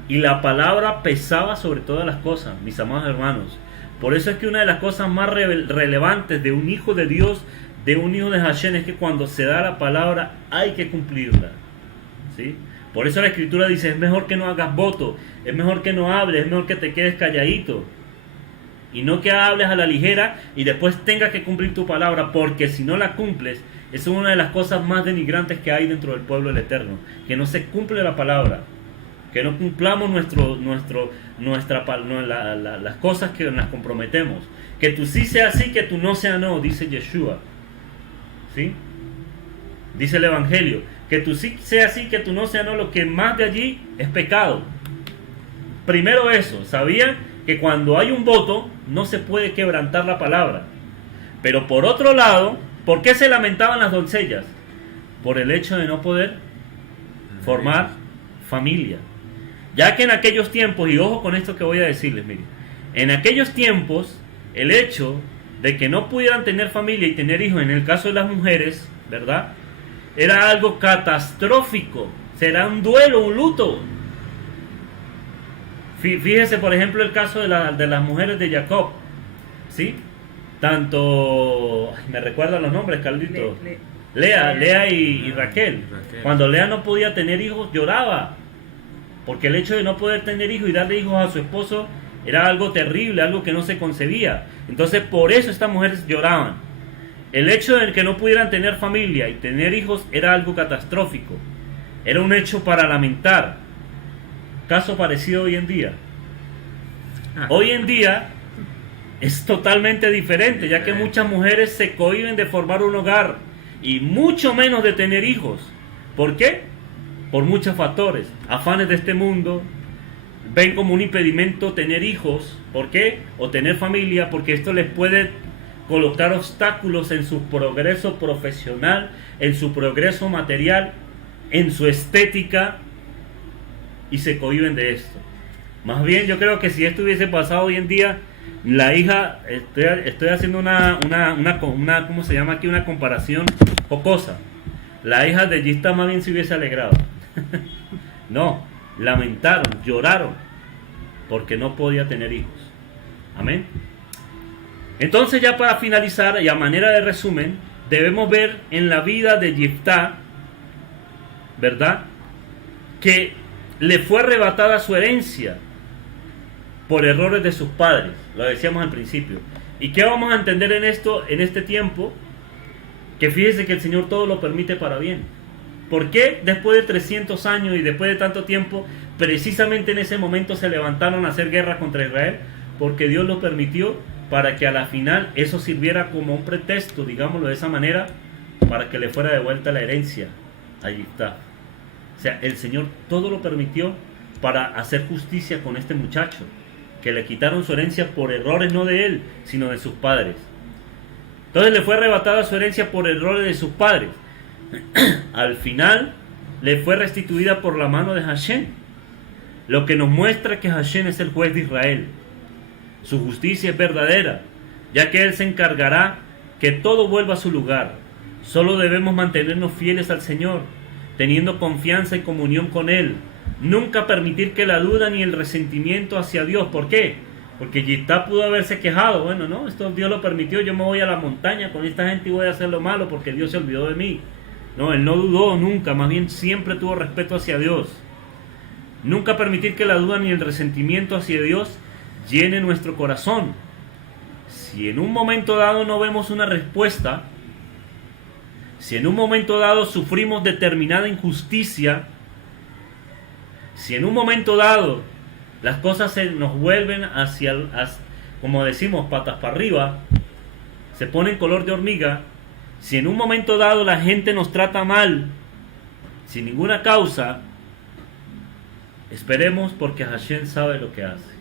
y la palabra pesaba sobre todas las cosas, mis amados hermanos. Por eso es que una de las cosas más relevantes de un hijo de Dios, de un hijo de Hashem, es que cuando se da la palabra hay que cumplirla, ¿sí? Por eso la escritura dice: es mejor que no hagas voto, es mejor que no hables, es mejor que te quedes calladito, y no que hables a la ligera y después tengas que cumplir tu palabra, porque si no la cumples, eso es una de las cosas más denigrantes que hay dentro del pueblo del Eterno, que no se cumple la palabra, que no cumplamos las cosas que nos comprometemos, que tú sí sea sí, que tú no sea no, dice Yeshua, ¿sí? Dice el Evangelio, que tú sí sea sí, que tú no sea no, lo que más de allí es pecado. Primero eso, sabían que cuando hay un voto no se puede quebrantar la palabra. Pero por otro lado, ¿por qué se lamentaban las doncellas? Por el hecho de no poder formar familia. Ya que en aquellos tiempos, y ojo con esto que voy a decirles, miren, en aquellos tiempos, el hecho de que no pudieran tener familia y tener hijos, en el caso de las mujeres, ¿verdad?, era algo catastrófico, será un duelo, un luto. Fíjese, por ejemplo, el caso de las mujeres de Jacob, ¿sí? Tanto, me recuerdan los nombres, Carlitos. Lea y Raquel. Cuando Lea no podía tener hijos, lloraba, porque el hecho de no poder tener hijos y darle hijos a su esposo era algo terrible, algo que no se concebía. Entonces, por eso estas mujeres lloraban. El hecho de que no pudieran tener familia y tener hijos era algo catastrófico, era un hecho para lamentar. Caso parecido hoy en día. Hoy en día es totalmente diferente, ya que muchas mujeres se cohíben de formar un hogar y mucho menos de tener hijos. ¿Por qué? Por muchos factores. Afanes de este mundo, ven como un impedimento tener hijos. ¿Por qué? O tener familia, porque esto les puede colocar obstáculos en su progreso profesional, en su progreso material, en su estética, y se cohíben de esto. Más bien, yo creo que si esto hubiese pasado hoy en día, la hija, estoy haciendo una ¿cómo se llama aquí? Una comparación jocosa. La hija de Gista más bien se hubiese alegrado. No, lamentaron, lloraron, porque no podía tener hijos. Amén. Entonces, ya para finalizar y a manera de resumen, debemos ver en la vida de Yiftá, ¿verdad?, que le fue arrebatada su herencia por errores de sus padres. Lo decíamos al principio. ¿Y qué vamos a entender en esto, en este tiempo? Que fíjese que el Señor todo lo permite para bien. ¿Por qué después de 300 años y después de tanto tiempo, precisamente en ese momento se levantaron a hacer guerra contra Israel? Porque Dios lo permitió para que a la final eso sirviera como un pretexto, digámoslo de esa manera, para que le fuera devuelta la herencia. Ahí está. O sea, el Señor todo lo permitió para hacer justicia con este muchacho, que le quitaron su herencia por errores no de él, sino de sus padres. Entonces le fue arrebatada su herencia por errores de sus padres. Al final le fue restituida por la mano de Hashem, lo que nos muestra que Hashem es el juez de Israel. Su justicia es verdadera, ya que Él se encargará que todo vuelva a su lugar. Solo debemos mantenernos fieles al Señor, teniendo confianza y comunión con Él. Nunca permitir que la duda ni el resentimiento hacia Dios. ¿Por qué? Porque Yiftá pudo haberse quejado. Bueno, no, esto Dios lo permitió, yo me voy a la montaña con esta gente y voy a hacer lo malo porque Dios se olvidó de mí. No, él no dudó nunca, más bien siempre tuvo respeto hacia Dios. Nunca permitir que la duda ni el resentimiento hacia Dios llene nuestro corazón. Si en un momento dado no vemos una respuesta, si en un momento dado sufrimos determinada injusticia, si en un momento dado las cosas se nos vuelven como decimos, patas para arriba, se ponen color de hormiga, si en un momento dado la gente nos trata mal, sin ninguna causa, esperemos porque Hashem sabe lo que hace.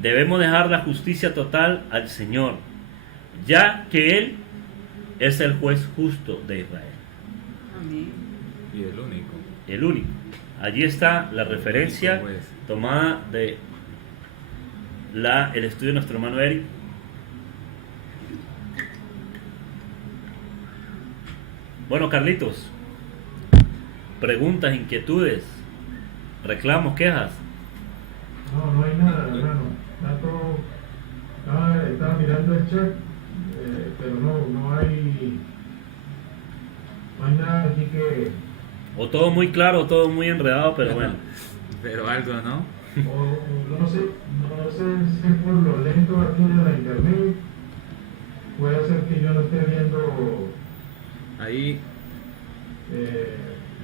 Debemos dejar la justicia total al Señor, ya que Él es el juez justo de Israel. Amén. Y el único. El único. Allí está la referencia tomada de el estudio de nuestro hermano Eric. Bueno, Carlitos, preguntas, inquietudes, reclamos, quejas. No, no hay nada, hermano. Está todo. Estaba mirando el chat, pero no hay nada así que. O todo muy claro, o todo muy enredado, pero bueno. Pero algo, ¿no? O no sé si es por lo lento aquí de la internet. Puede ser que yo no esté viendo Ahí,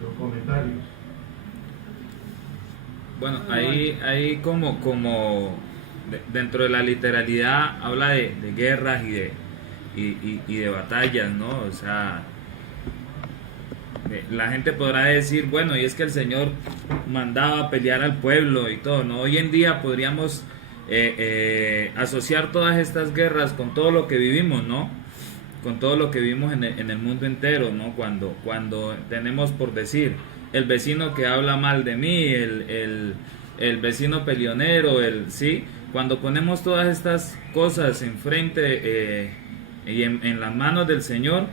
los comentarios. bueno, ahí como dentro de la literalidad habla de guerras y de batallas, ¿no? O sea, la gente podrá decir, bueno, y es que el Señor mandaba a pelear al pueblo y todo, ¿no? Hoy en día podríamos asociar todas estas guerras con todo lo que vivimos, ¿no? Con todo lo que vivimos en el mundo entero, ¿no? Cuando tenemos, por decir, el vecino que habla mal de mí, el vecino peleonero, ¿sí? Cuando ponemos todas estas cosas enfrente y en las manos del Señor,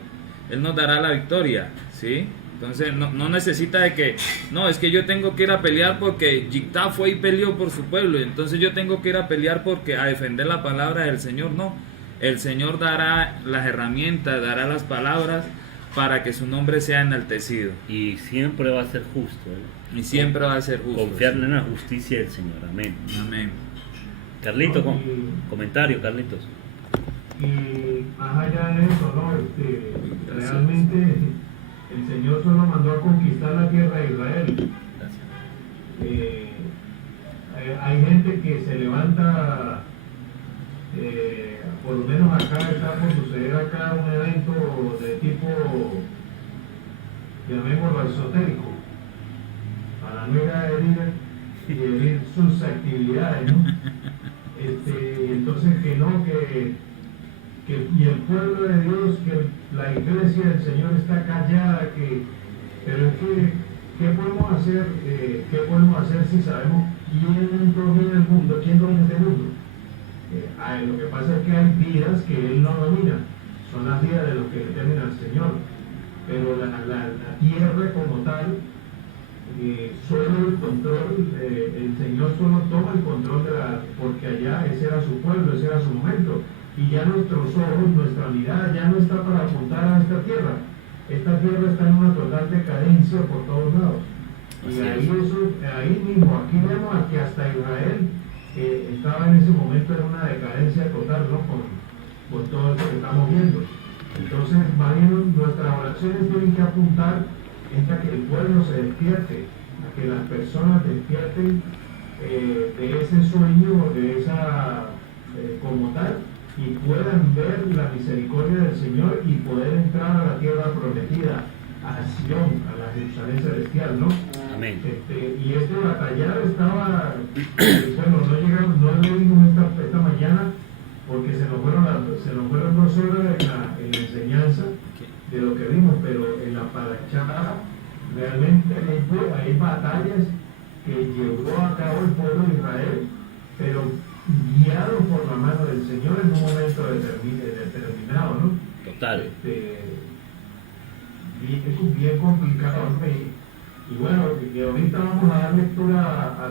Él nos dará la victoria, ¿sí? Entonces no necesita de que, no, es que yo tengo que ir a pelear porque Yictá fue y peleó por su pueblo, entonces yo tengo que ir a pelear porque a defender la palabra del Señor. No, el Señor dará las herramientas, dará las palabras para que su nombre sea enaltecido. Y siempre va a ser justo, ¿eh? Y siempre va a ser justo. Confiar en la justicia del Señor. Amén. Amén. Carlitos, comentario, Carlitos. Y más allá de eso, ¿no? Realmente el Señor solo mandó a conquistar la tierra de Israel. Hay gente que se levanta, por lo menos acá está por suceder acá un evento de tipo, llamémoslo esotérico, para no herir sus actividades, ¿no? Entonces que no, y el pueblo de Dios, que la iglesia del Señor está callada, pero es que, ¿qué podemos hacer? ¿Qué podemos hacer si sabemos quién domina el mundo? ¿Quién domina este mundo? Lo que pasa es que hay vidas que Él no domina, son las vidas de los que temen al Señor, pero la tierra como tal, solo el control, el Señor solo toma el control porque allá ese era su pueblo, ese era su momento. Y ya nuestros ojos, nuestra mirada ya no está para apuntar a esta tierra. Esta tierra está en una total decadencia por todos lados. Y ahí mismo, aquí vemos que hasta Israel estaba en ese momento en una decadencia total, ¿no? Con todo esto que estamos viendo. Entonces, más bien, nuestras oraciones tienen que apuntar a que el pueblo se despierte, a que las personas despierten de ese sueño, de esa como tal, y puedan ver la misericordia del Señor y poder entrar a la tierra prometida, a Sion, a la Jerusalén celestial, ¿no? Amén. Y este batallar estaba, bueno, no leímos esta mañana porque se nos fueron 2 horas en la enseñanza de lo que vimos, pero en la parachá realmente hay batallas que llevó a cabo el pueblo de Israel, pero guiado por la mano del Señor en un momento determinado, ¿no? Total. Es bien complicado. Y bueno, que ahorita vamos a dar lectura a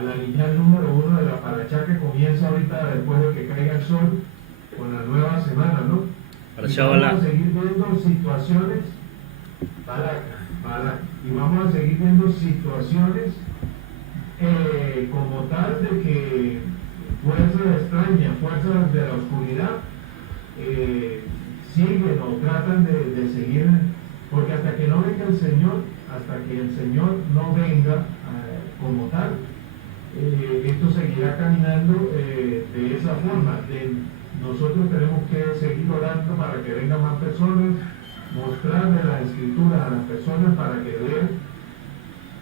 la lineal número 1 de la parachá que comienza ahorita después de que caiga el sol con la nueva semana, ¿no? Y vamos a seguir viendo situaciones, y vamos a seguir viendo situaciones como tal de que fuerzas extrañas, fuerzas de la oscuridad siguen o tratan de seguir, porque hasta que no venga el Señor, hasta que el Señor no venga como tal, esto seguirá caminando de esa forma. Nosotros tenemos que seguir orando para que vengan más personas, mostrarle las escrituras a las personas para que vean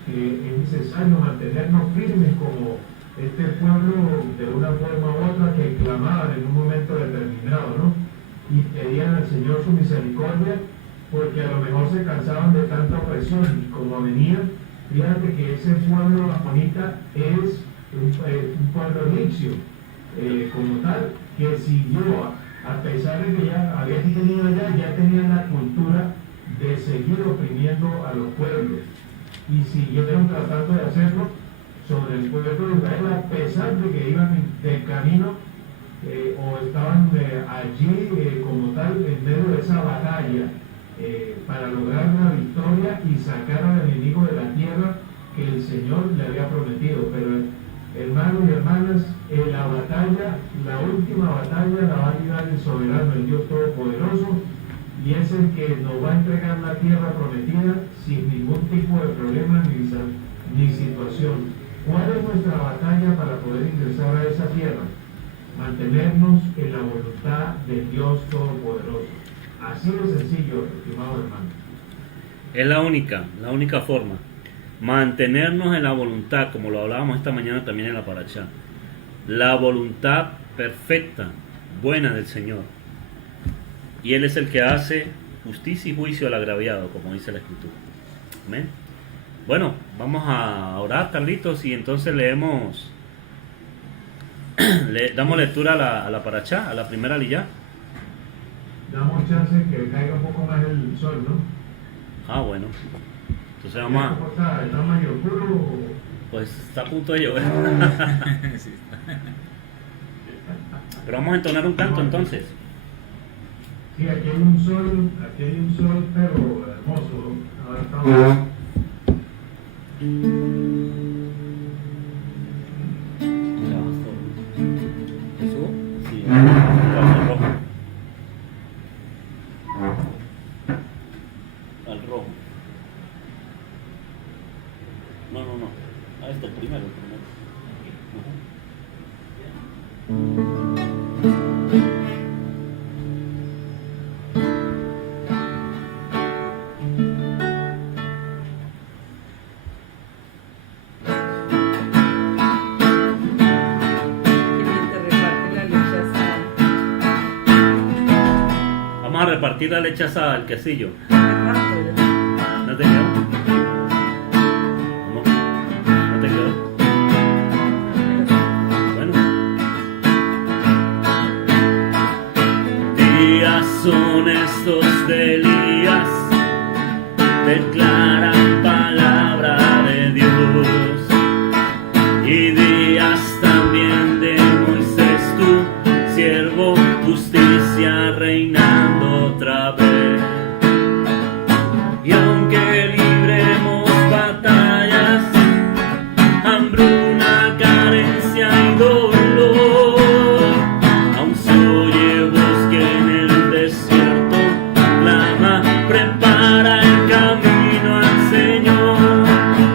que es necesario mantenernos firmes como este pueblo de una forma u otra que clamaban en un momento determinado, ¿no? Y pedían al Señor su misericordia porque a lo mejor se cansaban de tanta opresión y como venían, fíjate que ese pueblo amonita es un pueblo egipcio como tal, que siguió, a pesar de que ya había tenido allá, ya tenían la cultura de seguir oprimiendo a los pueblos. Y siguieron tratando de hacerlo sobre el pueblo de Israel, a pesar de que iban del camino o estaban allí como tal en medio de esa batalla para lograr una victoria y sacar al enemigo de la tierra que el Señor le había prometido. Pero hermanos y hermanas, la batalla, la última batalla la va a liderar el soberano, el Dios Todopoderoso, y es el que nos va a entregar la tierra prometida sin ningún tipo de problema ni situación. ¿Cuál es nuestra batalla para poder ingresar a esa tierra? Mantenernos en la voluntad del Dios Todopoderoso. Así de sencillo, estimado hermano. Es la única forma. Mantenernos en la voluntad, como lo hablábamos esta mañana también en la parachá. La voluntad perfecta, buena del Señor. Y Él es el que hace justicia y juicio al agraviado, como dice la Escritura. Amén. Bueno, vamos a orar, Carlitos, y entonces leemos, le damos lectura a la parachá, a la primera liyá. Damos chance que caiga un poco más el sol, ¿no? Ah, bueno. Entonces vamos a... ¿Cómo está? ¿Está medio oscuro o...? Pues está a punto de llover. Pero vamos a entonar un canto entonces. Sí, aquí hay un sol, pero hermoso. Ahora estamos... ¿Jesús? Sí, al rojo. Al rojo. No. Ah, este primero. Vamos a repartir la leche asada al quesillo. ¿No te quedó? ¿No te quedó? Bueno. Días son estos de Elías, declaran palabra de Dios. Y días también de Moisés, tu siervo, justicia reinando otra vez. Y aunque libremos batallas, hambruna, carencia y dolor, aún se oye voz que en el desierto clama, prepara el camino al Señor.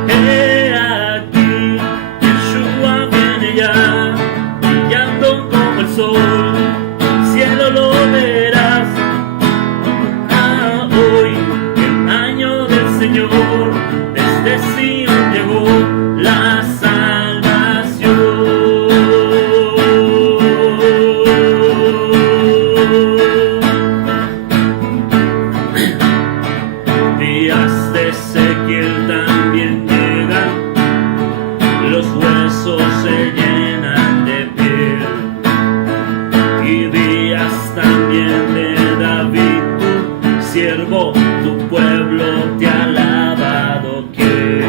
He aquí, Yeshua viene ya, brillando como el sol, cielo lo verás. Hoy, el año del Señor, desde Sion llegó la salvación. Días de Ezequiel también llegan, los huesos se llenan de piel. Y días también de David, tu siervo, tu pueblo te ha alabado que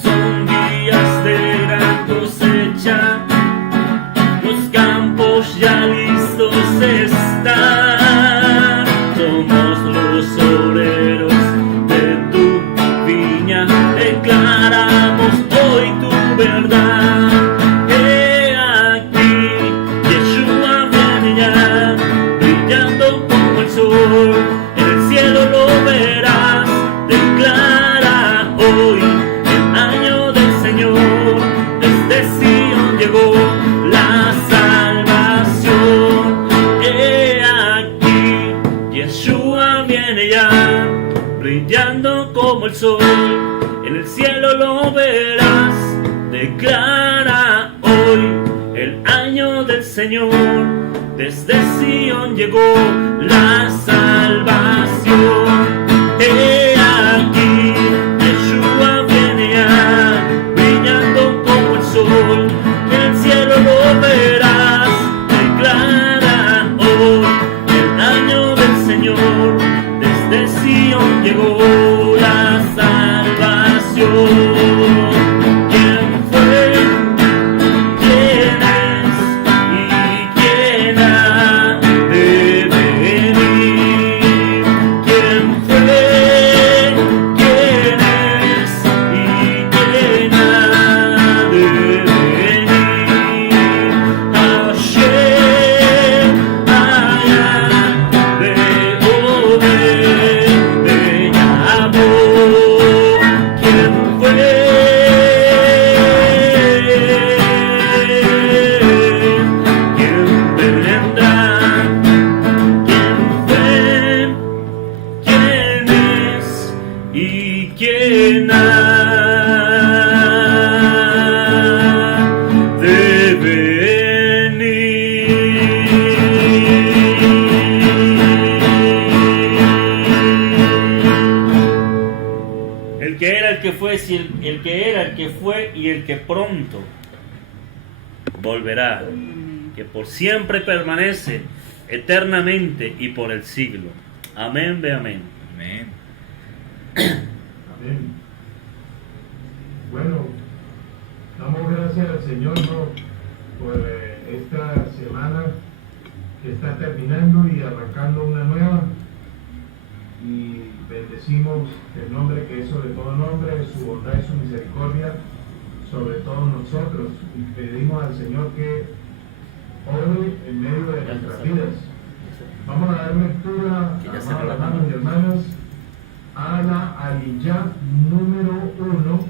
son días de gran cosecha, los campos ya listos están. Somos los obreros de tu viña, declaramos hoy tu verdad. He aquí, Yeshua viene ya, brillando como el sol, en el cielo lo verás. Declara hoy el año del Señor, desde Sion llegó la salvación. He aquí, Yeshua viene ya, brillando como el sol, en el cielo lo verás. Declara hoy el año del Señor, desde Sion llegó la salvación. He aquí, Yeshua viene ya, brillando como el sol, en el cielo lo verás. Declara hoy el año del Señor, desde Sion llegó la salvación. ¿Quién fue? ¿Quién es? ¿Y quién ha de venir? fue, si el que era, el que fue y el que pronto volverá, que por siempre permanece, eternamente y por el siglo. Amén, ve amén. Amén. Amén. Bueno, damos gracias al Señor, ¿no?, por esta semana que está terminando y arrancando una nueva. Y bendecimos el nombre que es sobre todo nombre, su bondad y su misericordia sobre todos nosotros. Y pedimos al Señor que obre en medio de nuestras vidas. Vamos a dar lectura, amados hermanos y hermanas, a la aliyá número 1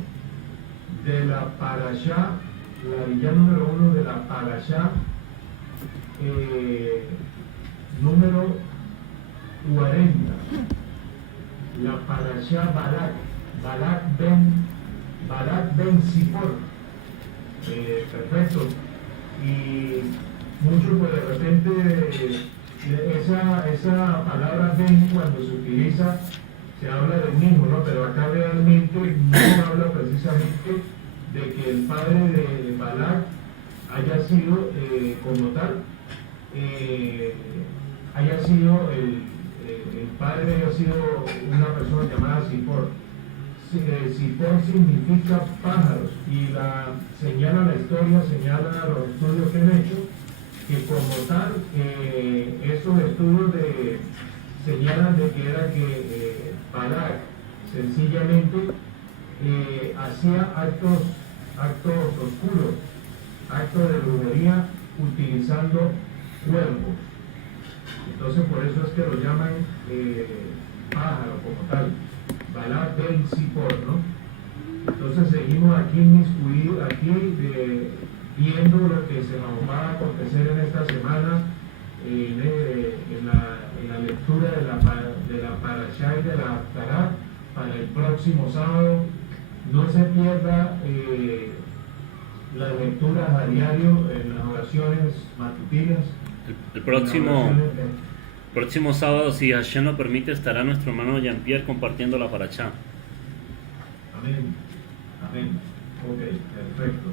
de la parashá, la aliyá número 1 de la parashá número 40, la parashá Balak ben Zippor. Perfecto. Y mucho pues de repente esa palabra ben, cuando se utiliza, se habla del mismo, ¿no? Pero acá realmente no habla precisamente de que el padre de Balak haya sido como tal, haya sido el padre haya sido una persona llamada Zippor. Zippor significa pájaros, y señala la historia, señala los estudios que han hecho, que como tal, esos estudios señalan de que era que Balak sencillamente hacía actos oscuros, actos de brujería utilizando cuervos. Entonces por eso es que lo llaman pájaro como tal, Balak ben Zippor, ¿no? Entonces seguimos aquí inmiscuidos, viendo lo que se nos va a acontecer en esta semana, en la lectura de la parashá y de la haftará para el próximo sábado. No se pierda las lecturas a diario en las oraciones matutinas. El próximo sábado, si Hashem lo permite, estará nuestro hermano Jean-Pierre compartiendo la parashá. Amén. Amén. Ok, perfecto.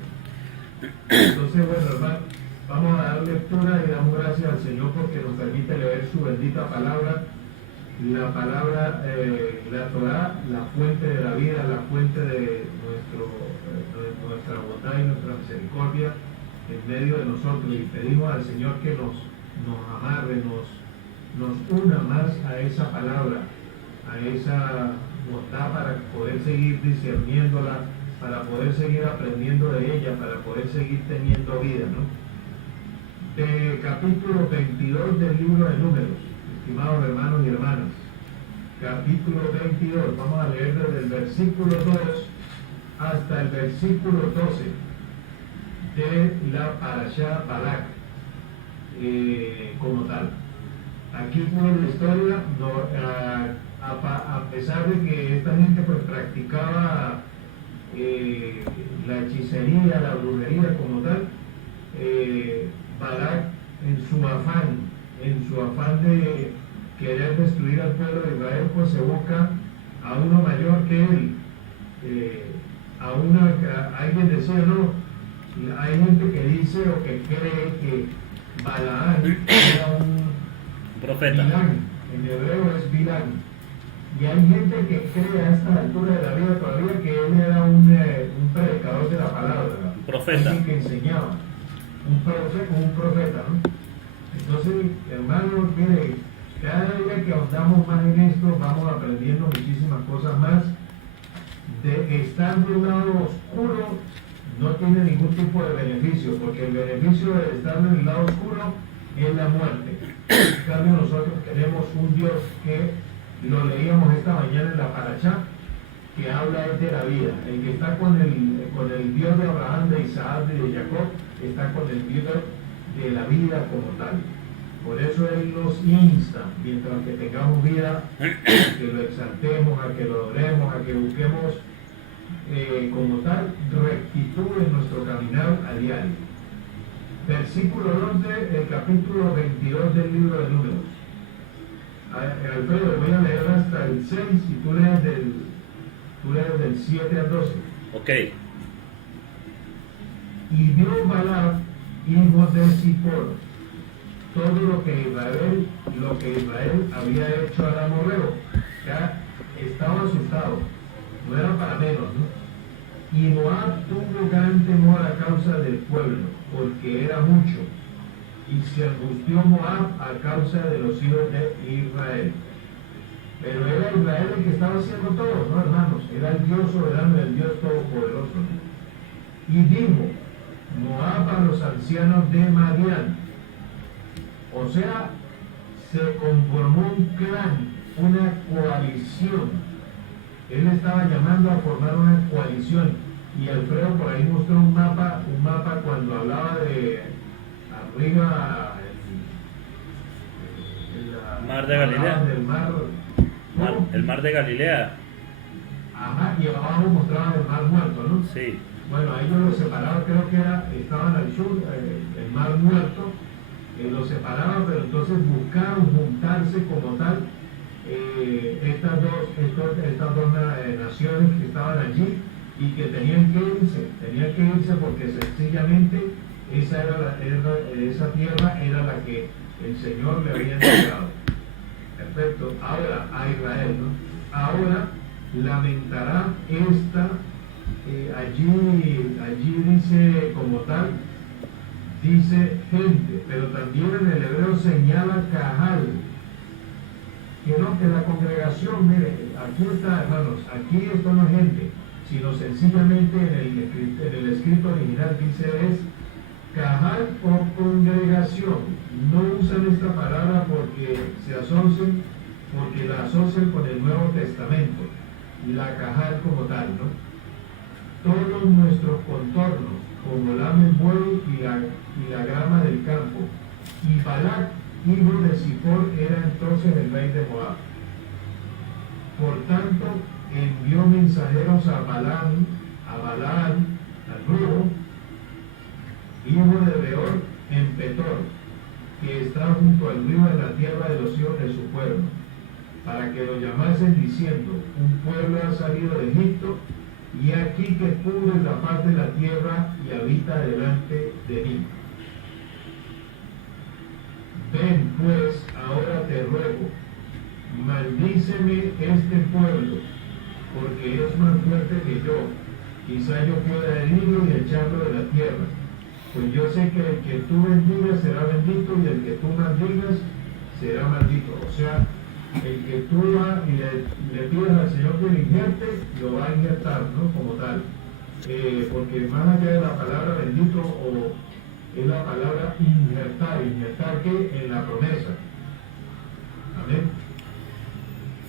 Entonces, bueno, hermano, vamos a dar lectura y damos gracias al Señor porque nos permite leer su bendita palabra, la palabra, la Torá, la fuente de la vida, la fuente de nuestra bondad y nuestra misericordia en medio de nosotros. Y pedimos al Señor que nos amarre, nos una más a esa palabra, a esa bondad, para poder seguir discerniéndola, para poder seguir aprendiendo de ella, para poder seguir teniendo vida, ¿no? De capítulo 22 del libro de Números, estimados hermanos y hermanas. Capítulo 22, vamos a leer desde el versículo 2 hasta el versículo 12 de la parashá Balak, como tal. Aquí fue la historia, a pesar de que esta gente pues practicaba la hechicería, la brujería como tal, Balak en su afán de querer destruir al pueblo de Israel, pues se busca a uno mayor que él, alguien decía, no, hay gente que dice o que cree que Balaán era un profeta. Bilán, en hebreo es Bilán. Y hay gente que cree a esta altura de la vida todavía que él era un predicador de la palabra, Un profeta. alguien que enseñaba, un profeta, ¿no? Entonces, hermanos, mire, cada día que ahondamos más en esto, vamos aprendiendo muchísimas cosas más. De estar de un lado oscuro no tiene ningún tipo de beneficio, porque el beneficio de estar en el lado oscuro es la muerte. En cambio, nosotros tenemos un Dios que lo leíamos esta mañana en la parashá, que habla de la vida. El que está con el Dios de Abraham, de Isaac y de Jacob, está con el Dios de la vida como tal. Por eso Él nos insta, mientras que tengamos vida, a que lo exaltemos, a que lo adoremos, a que busquemos como tal rectitud en nuestro caminar a diario. Versículo 11 del capítulo 22 del libro de Números. Alfredo, voy a leer hasta el 6 y tú lees Tú lees del 7 al 12. Ok. Y vio Balac, hijo de Zippor, todo lo que Israel había hecho al amorreo. Ya estaba asustado, no era para menos, ¿no? Y Moab tuvo gran temor a causa del pueblo, porque era mucho, y se angustió Moab a causa de los hijos de Israel. Pero era Israel el que estaba haciendo todo, ¿no, hermanos? Era el Dios soberano, el Dios todopoderoso, ¿no? Y dijo Moab a los ancianos de Madián. O sea, se conformó un clan, una coalición. Él estaba llamando a formar una coalición. Y Alfredo por ahí mostró un mapa cuando hablaba de arriba Mar de Galilea. Del mar, ¿no? El mar de Galilea. Ajá, y abajo mostraban el mar muerto, ¿no? Sí. Bueno, ahí yo los separaba, creo que estaban al sur, el mar muerto, los separaban, pero entonces buscaron juntarse como tal estas dos naciones que estaban allí y que tenían que irse porque sencillamente esa tierra era la que el Señor le había entregado. Perfecto. Ahora a Israel, ¿no? Ahora lamentará allí dice como tal, dice gente, pero también en el hebreo señala cajal, que la congregación, mire, aquí está, hermanos, aquí esto no es gente, sino sencillamente en el escrito original dice es cajal o congregación. No usan esta palabra porque la asocian con el Nuevo Testamento, la cajal como tal, ¿no? Todos nuestros contornos, como lame el buey y la grama del campo. Y Balac, hijo de Zippor, era entonces el rey de Moab. Por tanto, envió mensajeros a Balaam, al brujo, hijo de Beor, en Petor, que está junto al río en la tierra de los hijos de su pueblo, para que lo llamasen diciendo, un pueblo ha salido de Egipto, y aquí que cubre la paz de la tierra y habita delante de mí. Ven pues, ahora te ruego, maldíceme este pueblo, porque es más fuerte que yo. Quizá yo pueda herirlo y echarlo de la tierra. Pues yo sé que el que tú bendigas será bendito y el que tú maldigas será maldito. O sea, el que tú le pidas al Señor que le injerte, lo va a injertar, ¿no? Como tal. Porque más allá de la palabra bendito es la palabra injertar que en la promesa. Amén.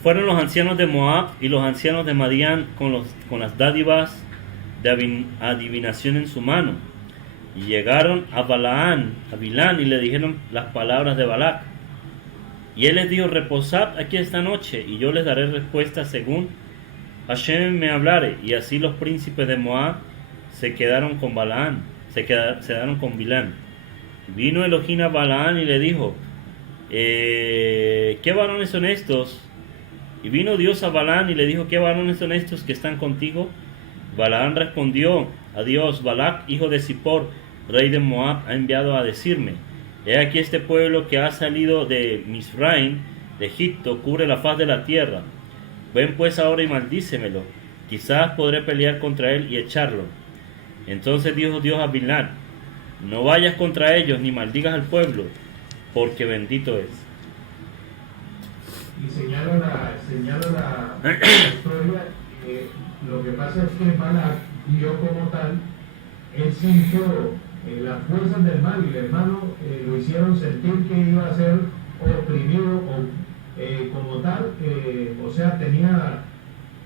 Fueron los ancianos de Moab y los ancianos de Madián con las dádivas de adivinación en su mano. Y llegaron a Bilán y le dijeron las palabras de Balac. Y él les dijo, reposad aquí esta noche, y yo les daré respuesta según Hashem me hablare. Y así los príncipes de Moab se quedaron con Balaam, se quedaron con Bilán. Y vino Elohim a Balaam y le dijo, ¿qué varones son estos? Y vino Dios a Balaam y le dijo, ¿qué varones son estos que están contigo? Balaam respondió a Dios, Balac, hijo de Zippor, rey de Moab, ha enviado a decirme, he aquí este pueblo que ha salido de Misraim, de Egipto, cubre la faz de la tierra. Ven pues ahora y maldícemelo, quizás podré pelear contra él y echarlo. Entonces dijo Dios a Bilán, no vayas contra ellos ni maldigas al pueblo, porque bendito es. Y señalo la historia. Lo que pasa es que Balac vio como tal, él sintió las fuerzas del mal y el hermano lo hicieron sentir que iba a ser oprimido o como tal, o sea, tenía,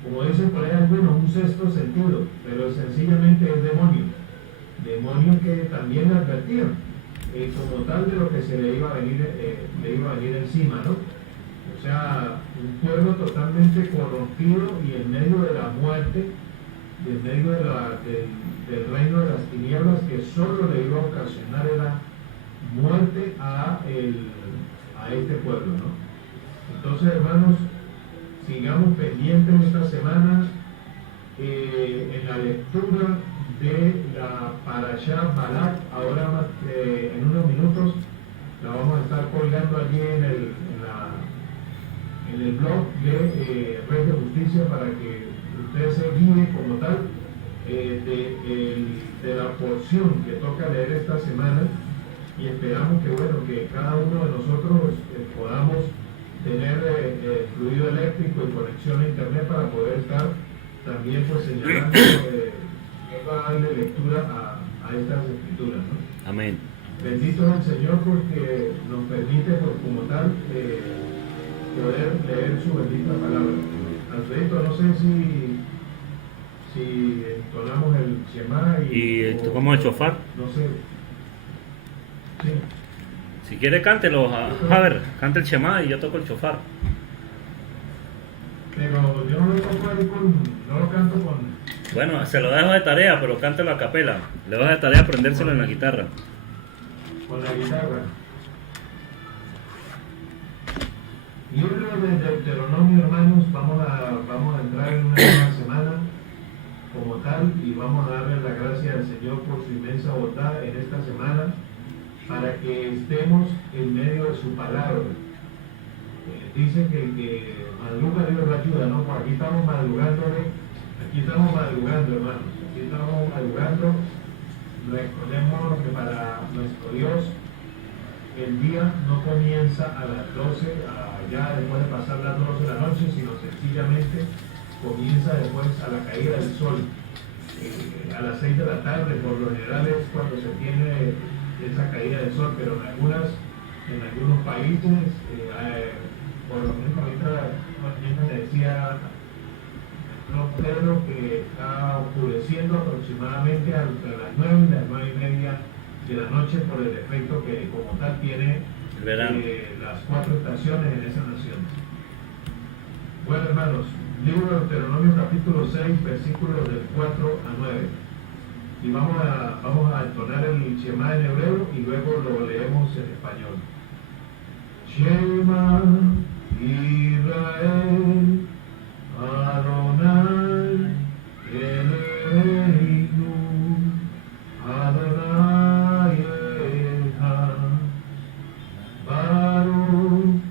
como dicen por ahí algunos, un sexto sentido, pero sencillamente es demonio que también le advertían como tal de lo que se le iba a venir encima, ¿no? O sea, un pueblo totalmente corrompido y en medio de la muerte, y en medio del reino de las tinieblas, que solo le iba a ocasionar la muerte a este pueblo, ¿no? Entonces, hermanos, sigamos pendientes esta semana en la lectura de la Parashá Balak. Ahora en unos minutos la vamos a estar colgando allí en el blog de Red de Justicia para que usted se guíe como tal de la porción que toca leer esta semana, y esperamos que que cada uno de nosotros podamos tener fluido eléctrico y conexión a internet para poder estar también pues señalando para darle lectura a estas escrituras, ¿no? Amén. Bendito es el Señor porque nos permite pues, como tal poder leer su bendita palabra. Alfredito, no sé si entonamos el Shema y tocamos el shofar. No sé. Sí. Si quiere cántelo, Javier, cante el Shema y yo toco el shofar. Pero yo no lo toco ahí no lo canto con... Bueno, se lo dejo de tarea, pero cántelo a capela. Le vas de tarea aprendérselo en la guitarra. Con la guitarra. Libro de Deuteronomio, hermanos, vamos a entrar en una nueva semana como tal y vamos a darle la gracia al Señor por su inmensa bondad en esta semana para que estemos en medio de su palabra. Dice que madruga Dios lo ayuda, ¿no? Pues aquí estamos madrugando, hermanos, aquí estamos madrugando. Recordemos que para nuestro Dios el día no comienza a las 12, ya después de pasar las 12 de la noche, sino sencillamente comienza después a la caída del sol. A las 6 de la tarde, por lo general es cuando se tiene esa caída del sol, pero en algunos países, por lo menos ahorita me decía Pedro que está oscureciendo aproximadamente a las 9 y las 9:30 de la noche por el efecto que como tal tiene las 4 estaciones en esa nación. Bueno, hermanos, libro de Deuteronomio capítulo 6, versículos del 4 a 9. Y vamos a entonar el Shema en hebreo y luego lo leemos en español. Shema Israel Adonai Eloheinu Adonai Echad Baruch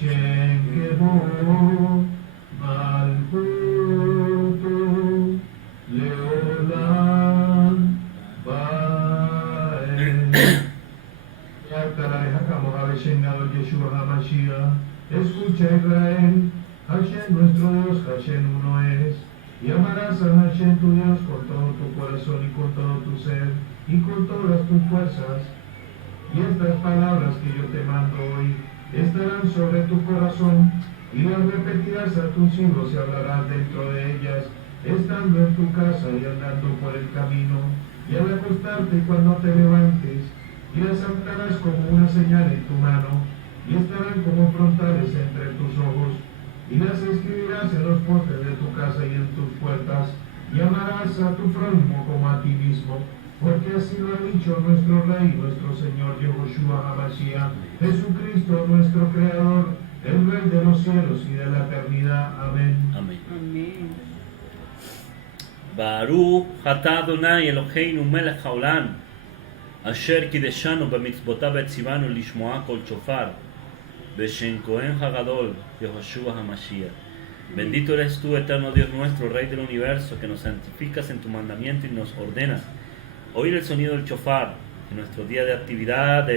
Shem Kevod Malkuto Leolam Baed. Yeshua HaMashiach. Escucha Israel, Hashem nuestro Dios, Hashem uno es. Y amarás a Hashem tu Dios con todo tu corazón y con todo tu ser y con todas tus fuerzas. Y estas palabras que yo te mando hoy estarán sobre tu corazón y las repetirás a tus hijos y hablarás dentro de ellas, estando en tu casa y andando por el camino, y al acostarte y cuando te levantes, y las atarás como una señal en tu mano, y estarán como frontales entre tus ojos, y las escribirás en los postes de tu casa y en tus puertas, y amarás a tu prójimo como a ti mismo, porque así lo ha dicho nuestro Rey, nuestro Señor Yehoshua HaMashiach, Jesucristo nuestro Creador, el Rey de los cielos y de la eternidad. Amén. Amén. Amén. Baruch atah Adonai Eloheinu melech haolam, asher kideshanu b'mitzvotav v'tzivanu lishmoa kol shofar, b'shem Kohen hagadol Yehoshua HaMashiach. Bendito eres tú, eterno Dios nuestro, Rey del universo, que nos santificas en tu mandamiento y nos ordenas oír el sonido del shofar en nuestro día de actividad,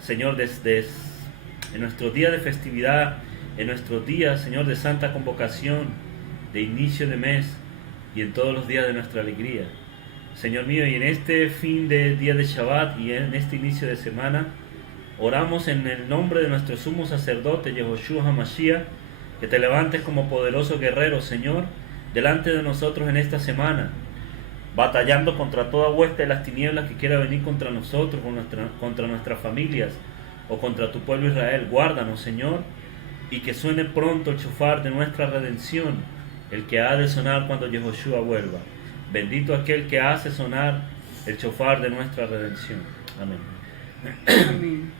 Señor, en nuestro día de festividad, en nuestros días, Señor, de santa convocación, de inicio de mes y en todos los días de nuestra alegría. Señor mío, y en este fin de día de Shabbat y en este inicio de semana, oramos en el nombre de nuestro sumo sacerdote, Yehoshua HaMashiach, que te levantes como poderoso guerrero, Señor, delante de nosotros en esta semana, batallando contra toda hueste de las tinieblas que quiera venir contra nosotros, contra nuestras familias o contra tu pueblo Israel. Guárdanos, Señor, y que suene pronto el shofar de nuestra redención, el que ha de sonar cuando Yehoshua vuelva. Bendito aquel que hace sonar el shofar de nuestra redención. Amén. Amén.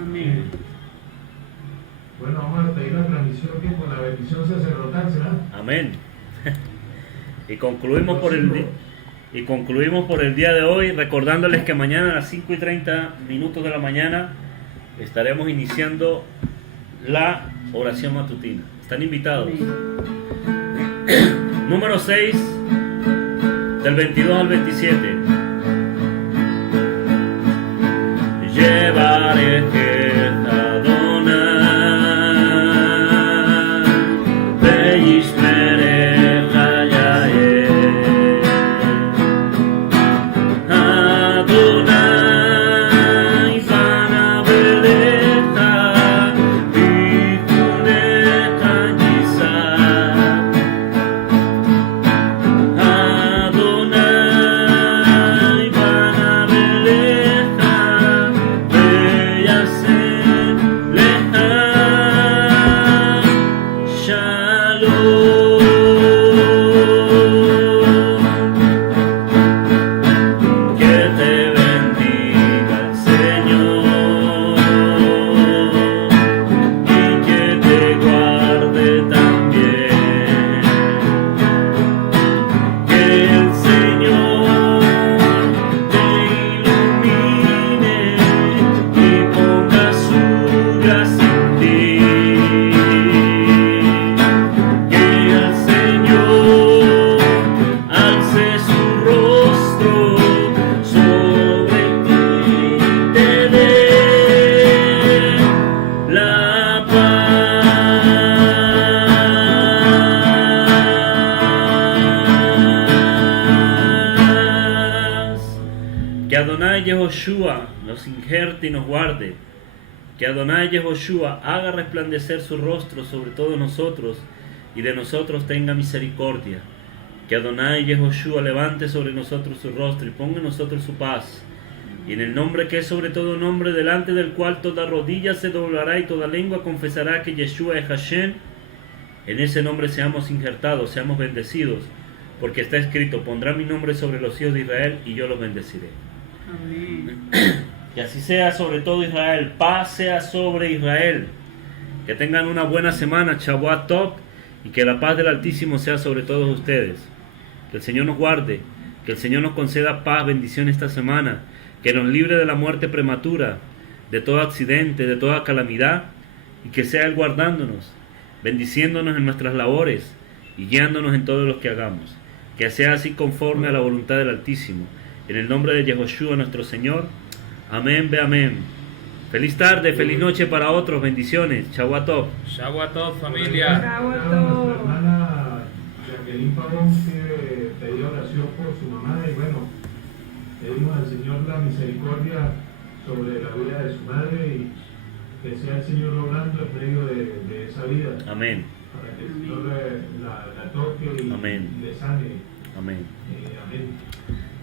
Amén. Bueno, vamos a pedir la transmisión que con la bendición sacerdotal será. Amén. Y concluimos por el día de hoy, recordándoles que mañana a las 5:30 de la mañana estaremos iniciando la oración matutina. Están invitados. Número 6, del 22 al 27. Llevaré Yehoshua nos injerte y nos guarde. Que Adonai Yehoshua haga resplandecer su rostro sobre todos nosotros y de nosotros tenga misericordia. Que Adonai Yehoshua levante sobre nosotros su rostro y ponga en nosotros su paz. Y en el nombre que es sobre todo nombre, delante del cual toda rodilla se doblará y toda lengua confesará que Yeshua es Hashem, en ese nombre seamos injertados, seamos bendecidos, porque está escrito: pondrá mi nombre sobre los hijos de Israel y yo los bendeciré. Amén. Que así sea sobre todo Israel, paz sea sobre Israel. Que tengan una buena semana, Shavuot Tov, y que la paz del Altísimo sea sobre todos ustedes. Que el Señor nos guarde, que el Señor nos conceda paz, bendición esta semana, que nos libre de la muerte prematura, de todo accidente, de toda calamidad, y que sea Él guardándonos, bendiciéndonos en nuestras labores y guiándonos en todo lo que hagamos. Que sea así conforme a la voluntad del Altísimo. En el nombre de Yehoshua nuestro Señor. Amén, ve amén. Feliz tarde, feliz noche para otros. Bendiciones. Shavuot Tov. Shavuot Tov, familia. Shavuot Nuestra Tov. hermana Jacqueline Pavón pidió oración por su mamá y bueno, pedimos al Señor la misericordia sobre la vida de su madre y que sea el Señor obrando en medio de esa vida. Amén. Para que el Señor la toque y, Amén. y le sane. Amén. Amén.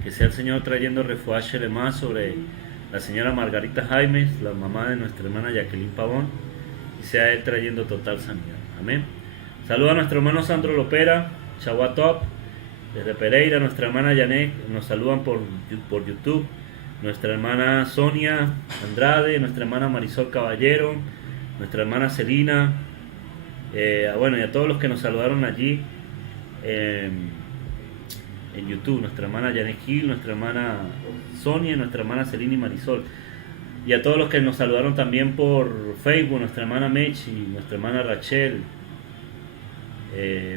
Que sea el Señor trayendo refuah Shelema sobre la señora Margarita Jaimes, la mamá de nuestra hermana Jacqueline Pavón, y sea Él trayendo total sanidad. Amén. Saluda a nuestro hermano Sandro Lopera, Shavuot Tov, desde Pereira. Nuestra hermana Yanek, nos saludan por YouTube. Nuestra hermana Sonia Andrade, nuestra hermana Marisol Caballero, nuestra hermana Celina, bueno, y a todos los que nos saludaron allí en YouTube, nuestra hermana Janet Gil, nuestra hermana Sonia, nuestra hermana Celina y Marisol, y a todos los que nos saludaron también por Facebook, nuestra hermana Mechi, nuestra hermana Rachel,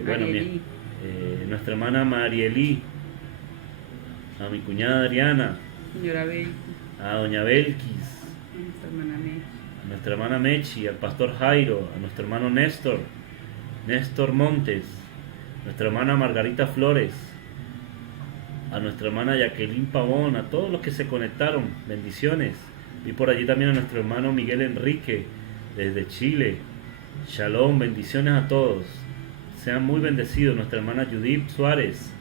bueno, nuestra hermana Marielí, a mi cuñada Adriana, Señora Belki, a doña Belkis, nuestra hermana Mechi, a nuestra hermana Mechi, al pastor Jairo, a nuestro hermano Néstor Montes, nuestra hermana Margarita Flores, a nuestra hermana Jacqueline Pavón, a todos los que se conectaron, bendiciones. Y por allí también a nuestro hermano Miguel Enrique, desde Chile. Shalom, bendiciones a todos. Sean muy bendecidos. Nuestra hermana Judith Suárez,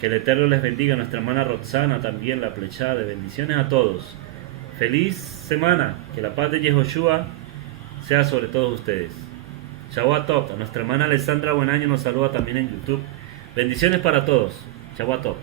que el Eterno les bendiga. Nuestra hermana Roxana también, la flechada, de bendiciones a todos. Feliz semana, que la paz de Yehoshua sea sobre todos ustedes. Shavuot Tov. A nuestra hermana Alessandra Buenaño nos saluda también en YouTube. Bendiciones para todos. Shavuot Tov.